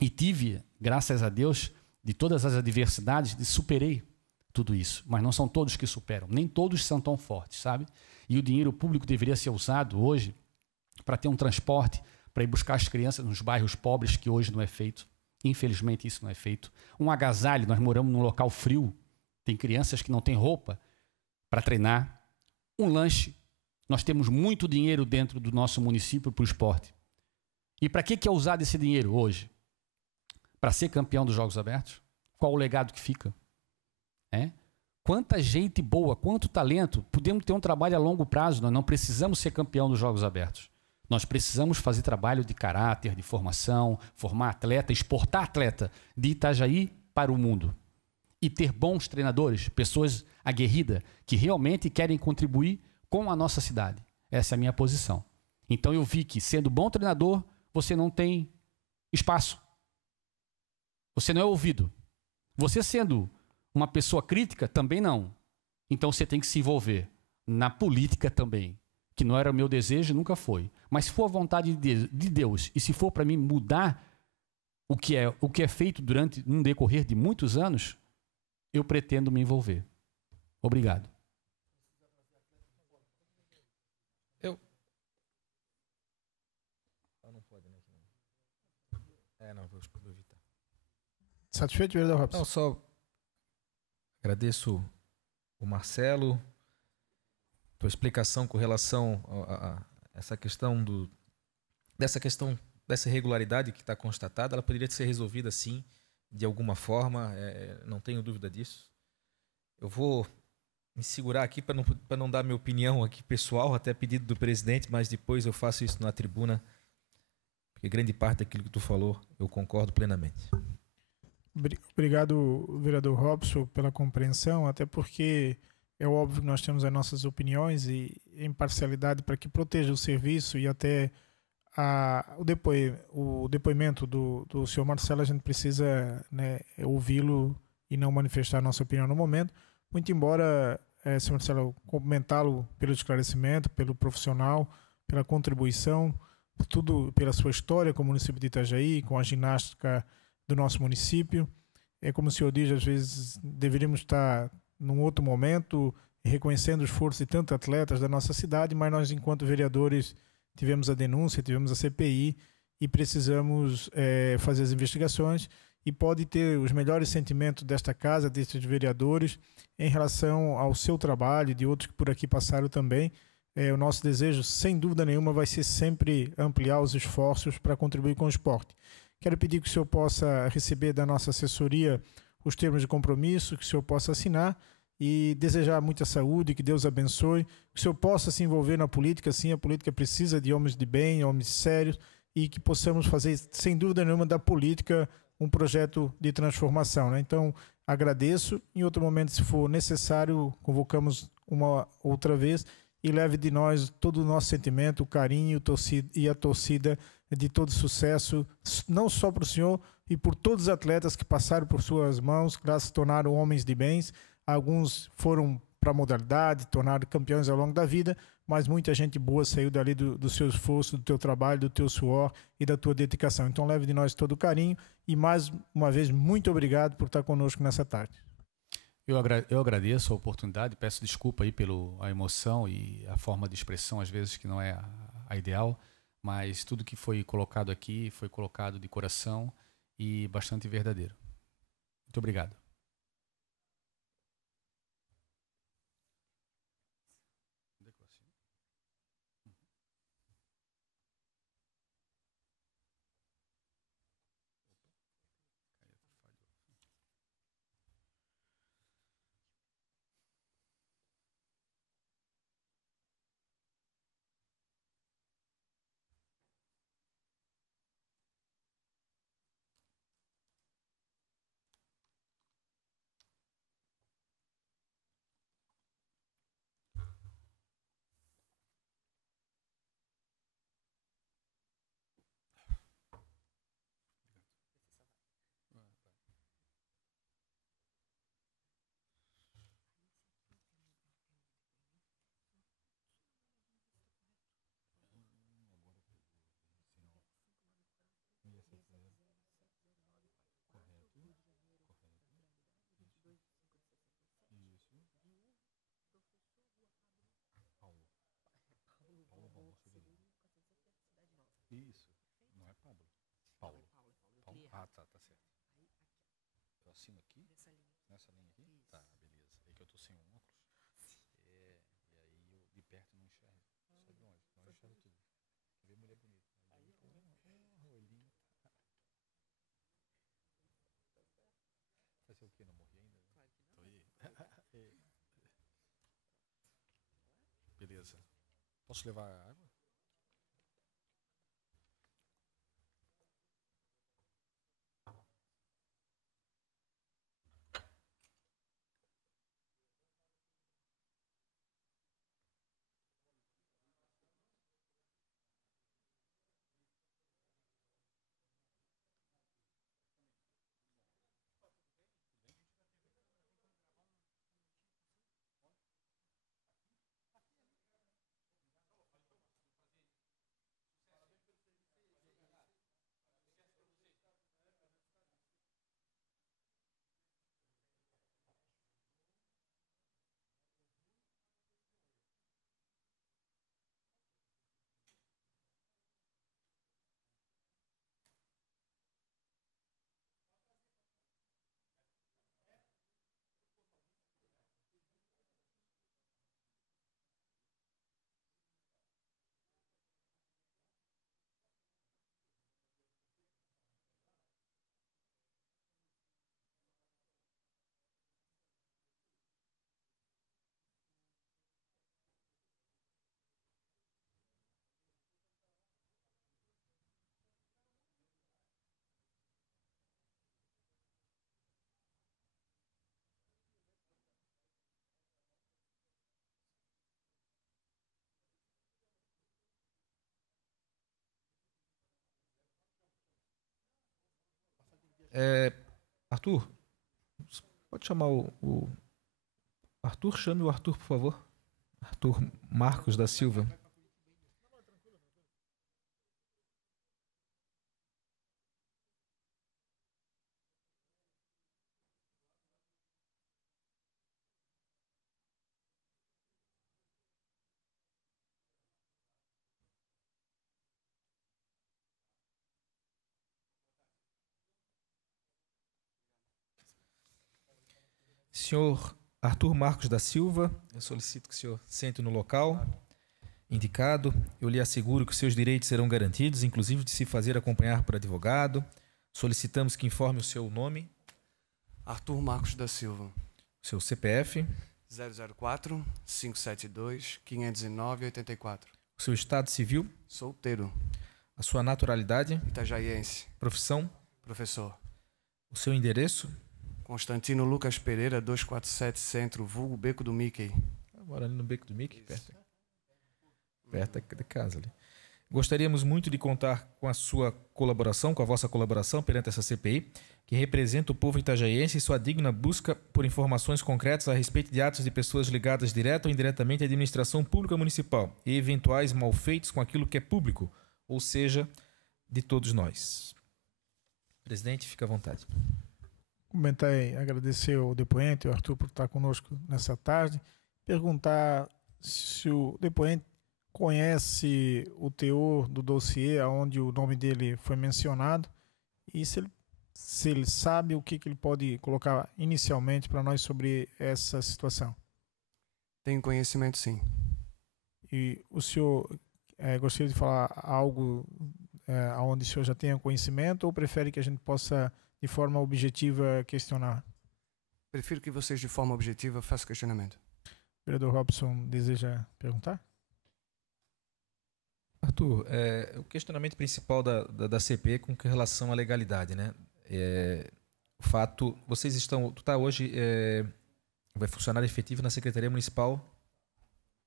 E tive, graças a Deus, de todas as adversidades, superei tudo isso. Mas não são todos que superam. Nem todos são tão fortes, sabe? E o dinheiro público deveria ser usado hoje para ter um transporte, para ir buscar as crianças nos bairros pobres, que hoje não é feito. Infelizmente, isso não é feito. Um agasalho, nós moramos num local frio. Tem crianças que não têm roupa para treinar. Um lanche. Nós temos muito dinheiro dentro do nosso município para o esporte. E para que é usado esse dinheiro hoje? Para ser campeão dos Jogos Abertos? Qual o legado que fica? Quanta gente boa, quanto talento. Podemos ter um trabalho a longo prazo, nós não precisamos ser campeão dos Jogos Abertos. Nós precisamos fazer trabalho de caráter, de formação, formar atleta, exportar atleta de Itajaí para o mundo. E ter bons treinadores, pessoas aguerridas, que realmente querem contribuir com a nossa cidade. Essa é a minha posição. Então eu vi que, sendo bom treinador, você não tem espaço. Você não é ouvido. Você sendo uma pessoa crítica, também não. Então você tem que se envolver na política também, que não era o meu desejo e nunca foi. Mas se for a vontade de Deus e se for para mim mudar o que é feito durante um decorrer de muitos anos, eu pretendo me envolver. Obrigado. Vou evitar. Satisfeito, vereador Robson? Não, só agradeço o Marcelo, tua explicação com relação a essa questão dessa irregularidade que está constatada. Ela poderia ser resolvida sim, de alguma forma, não tenho dúvida disso. Eu vou me segurar aqui para não dar minha opinião aqui pessoal, até pedido do presidente, mas depois eu faço isso na tribuna, porque grande parte daquilo que tu falou eu concordo plenamente. Obrigado, vereador Robson, pela compreensão, até porque é óbvio que nós temos as nossas opiniões e imparcialidade para que proteja o serviço e até o depoimento do senhor Marcelo, a gente precisa, né, ouvi-lo e não manifestar a nossa opinião no momento, muito embora, senhor Marcelo, cumprimentá-lo pelo esclarecimento, pelo profissional, pela contribuição, tudo pela sua história com o município de Itajaí, com a ginástica do nosso município. É como o senhor diz, às vezes deveríamos estar num outro momento, reconhecendo o esforço de tantos atletas da nossa cidade, mas nós, enquanto vereadores, tivemos a denúncia, tivemos a CPI e precisamos fazer as investigações, e pode ter os melhores sentimentos desta casa, destes vereadores, em relação ao seu trabalho e de outros que por aqui passaram também. O nosso desejo, sem dúvida nenhuma, vai ser sempre ampliar os esforços para contribuir com o esporte. Quero pedir que o senhor possa receber da nossa assessoria os termos de compromisso, que o senhor possa assinar, e desejar muita saúde, que Deus abençoe, que o senhor possa se envolver na política. Sim, a política precisa de homens de bem, homens sérios, e que possamos fazer, sem dúvida nenhuma, da política um projeto de transformação, né? Então, agradeço. Em outro momento, se for necessário, convocamos uma outra vez, e leve de nós todo o nosso sentimento, o carinho e a torcida de todo sucesso, não só para o senhor e por todos os atletas que passaram por suas mãos, que se tornaram homens de bens. Alguns foram para a modalidade, tornaram campeões ao longo da vida, mas muita gente boa saiu dali do seu esforço, do teu trabalho, do teu suor e da tua dedicação. Então leve de nós todo o carinho e, mais uma vez, muito obrigado por estar conosco nessa tarde. Eu agradeço a oportunidade, peço desculpa aí pela emoção e a forma de expressão, às vezes, que não é a ideal, mas tudo que foi colocado aqui foi colocado de coração e bastante verdadeiro. Muito obrigado. Isso, não é Pablo. Paulo. Paulo. Ah, tá certo. Eu assino aqui? Nessa linha aqui? Tá, beleza. É que eu tô sem óculos. E aí eu de perto não enxergo. Só de longe. Não enxergo tudo. Vê mulher bonita. Olhinho. Fazer o quê? Não morri ainda? Tô aí. Beleza. Posso levar água? Arthur, pode chamar o Arthur? Chame o Arthur, por favor. Arthur Marcos da Silva. Senhor Arthur Marcos da Silva, eu solicito que o senhor sente no local indicado. Eu lhe asseguro que seus direitos serão garantidos, inclusive de se fazer acompanhar por advogado. Solicitamos que informe o seu nome. Arthur Marcos da Silva. Seu CPF. 004 572 509 84. O seu estado civil. Solteiro. A sua naturalidade. Itajaiense. Profissão. Professor. O seu endereço. Constantino Lucas Pereira, 247 Centro, vulgo Beco do Mickey. Mora ali no Beco do Mickey, perto da casa ali. Gostaríamos muito de contar com a sua colaboração, com a vossa colaboração perante essa CPI, que representa o povo itajaiense e sua digna busca por informações concretas a respeito de atos de pessoas ligadas direta ou indiretamente à administração pública municipal e eventuais malfeitos com aquilo que é público, ou seja, de todos nós. Presidente, fica à vontade. Comentar e agradecer ao depoente, o Arthur, por estar conosco nessa tarde. Perguntar se o depoente conhece o teor do dossiê onde o nome dele foi mencionado e se ele sabe o que ele pode colocar inicialmente para nós sobre essa situação. Tenho conhecimento, sim. E o senhor gostaria de falar algo onde o senhor já tenha conhecimento ou prefere que a gente possa, de forma objetiva, questionar? Prefiro que vocês, de forma objetiva, façam questionamento. O vereador Robson deseja perguntar? Arthur, o questionamento principal da CP com relação à legalidade, né? O fato, vocês estão, tu está hoje, vai funcionar efetivo na Secretaria Municipal?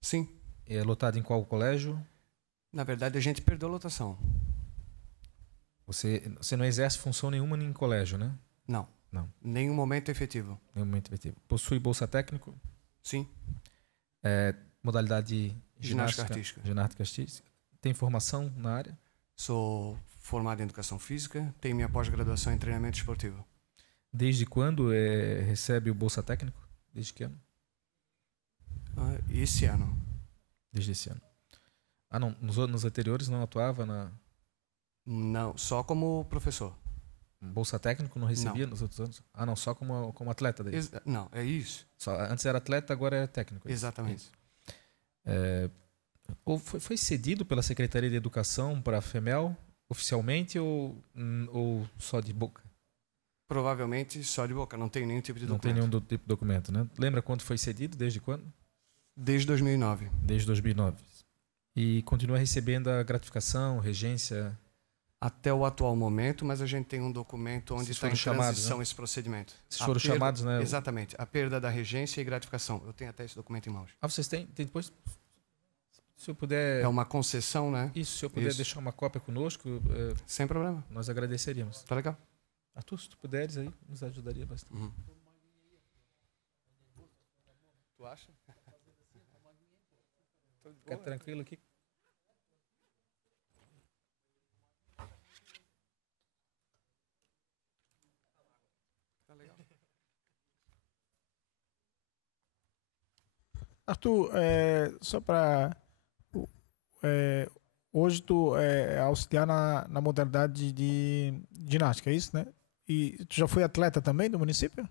Sim. É lotado em qual colégio? Na verdade, a gente perdeu a lotação. Você não exerce função nenhuma em colégio, né? Não. Não. Nenhum momento efetivo. Nenhum momento efetivo. Possui bolsa técnico? Sim. Modalidade Ginástica artística. Ginástica artística. Tem formação na área? Sou formado em Educação Física, tenho minha pós-graduação em Treinamento Esportivo. Desde quando recebe o bolsa técnico? Desde que ano? Esse ano. Desde esse ano. Ah, não. Nos anteriores não atuava na... Não, só como professor. Bolsa técnico não recebia Não. Nos outros anos? Ah, não, só como atleta daí? Não, é isso. Antes era atleta, agora é técnico. Exatamente. Ou foi cedido pela Secretaria de Educação para a FEMEL, oficialmente, ou só de boca? Provavelmente só de boca, não tem nenhum tipo de Não documento. tem nenhum tipo de documento, né? Lembra quando foi cedido? Desde quando? Desde 2009. Desde 2009. E continua recebendo a gratificação, regência... Até o atual momento, mas a gente tem um documento onde está em transição, né? Esse procedimento. Vocês foram chamados, né? Exatamente. A perda da regência e gratificação. Eu tenho até esse documento em mãos. Ah, vocês têm depois... Se eu puder... É uma concessão, né? Isso, se eu puder deixar uma cópia conosco... Sem problema. Nós agradeceríamos. Tá legal. Arthur, se tu puderes aí, nos ajudaria bastante. Uhum. Tu acha? Fica tranquilo aqui. Arthur, só para... hoje tu é auxiliar na modalidade de ginástica, é isso, né? E tu já foi atleta também do município?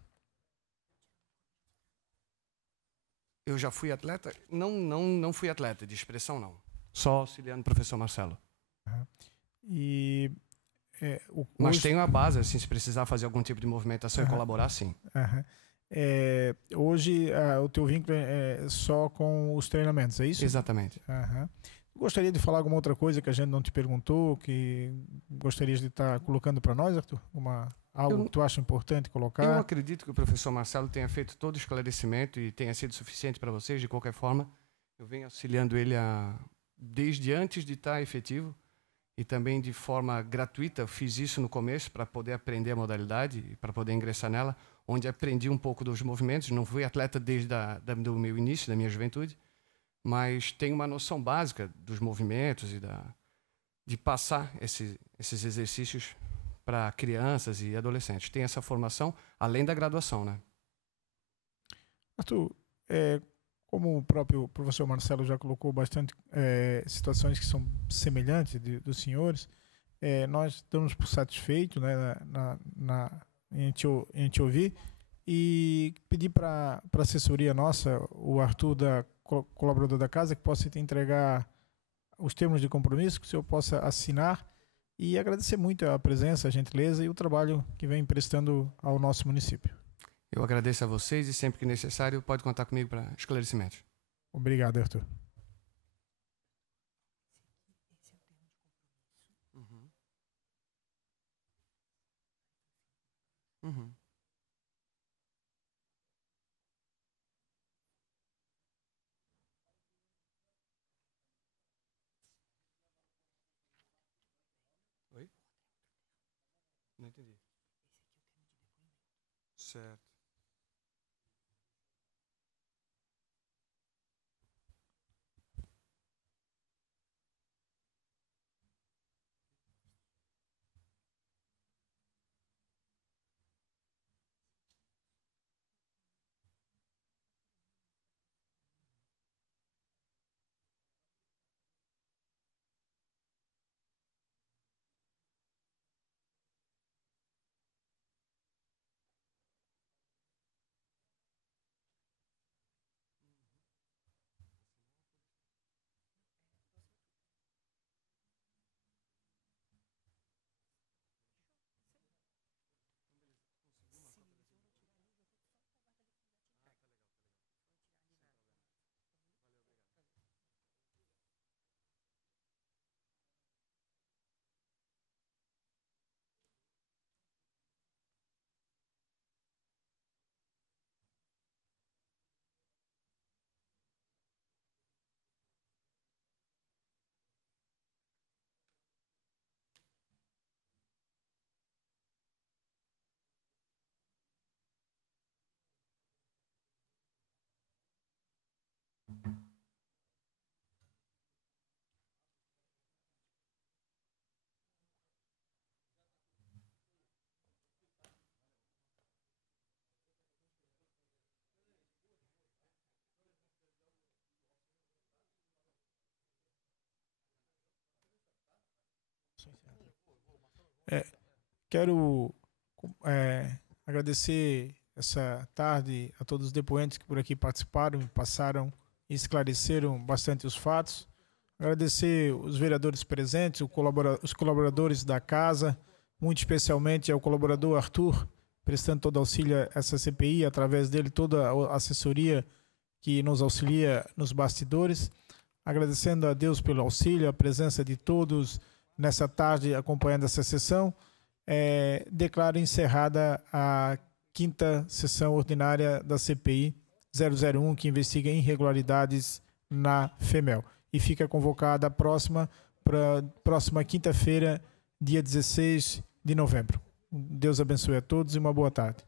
Eu já fui atleta? Não fui atleta, de expressão não. Só auxiliando o professor Marcelo. E... Mas tenho a base, assim, se precisar fazer algum tipo de movimentação e colaborar, sim. Hoje o teu vínculo é só com os treinamentos, é isso? Exatamente. Gostaria de falar alguma outra coisa que a gente não te perguntou, que gostarias de estar colocando para nós, Arthur? Algo que tu acha importante colocar? Eu acredito que o professor Marcelo tenha feito todo o esclarecimento e tenha sido suficiente para vocês. De qualquer forma, eu venho auxiliando ele desde antes de estar efetivo e também de forma gratuita. Fiz isso no começo para poder aprender a modalidade e para poder ingressar nela, onde aprendi um pouco dos movimentos. Não fui atleta desde do meu início, da minha juventude, mas tenho uma noção básica dos movimentos e de passar esses exercícios para crianças e adolescentes. Tem essa formação, além da graduação, né? Arthur, como o próprio professor Marcelo já colocou bastante situações que são semelhantes dos senhores, nós damos por satisfeito, né, em te ouvir, e pedir para a assessoria nossa, o Arthur, colaborador da casa, que possa te entregar os termos de compromisso, que o senhor possa assinar, e agradecer muito a presença, a gentileza e o trabalho que vem prestando ao nosso município. Eu agradeço a vocês e sempre que necessário pode contar comigo para esclarecimentos. Obrigado, Arthur. Uhum. Oi? Não entendi. Certo. Quero agradecer essa tarde a todos os depoentes que por aqui participaram, passaram e esclareceram bastante os fatos. Agradecer os vereadores presentes, os colaboradores da casa, muito especialmente ao colaborador Arthur, prestando todo auxílio a essa CPI, através dele toda a assessoria que nos auxilia nos bastidores. Agradecendo a Deus pelo auxílio, a presença de todos nessa tarde acompanhando essa sessão. Declaro encerrada a 5ª sessão ordinária da CPI 001, que investiga irregularidades na FEMEL. E fica convocada a próxima quinta-feira, dia 16 de novembro. Deus abençoe a todos e uma boa tarde.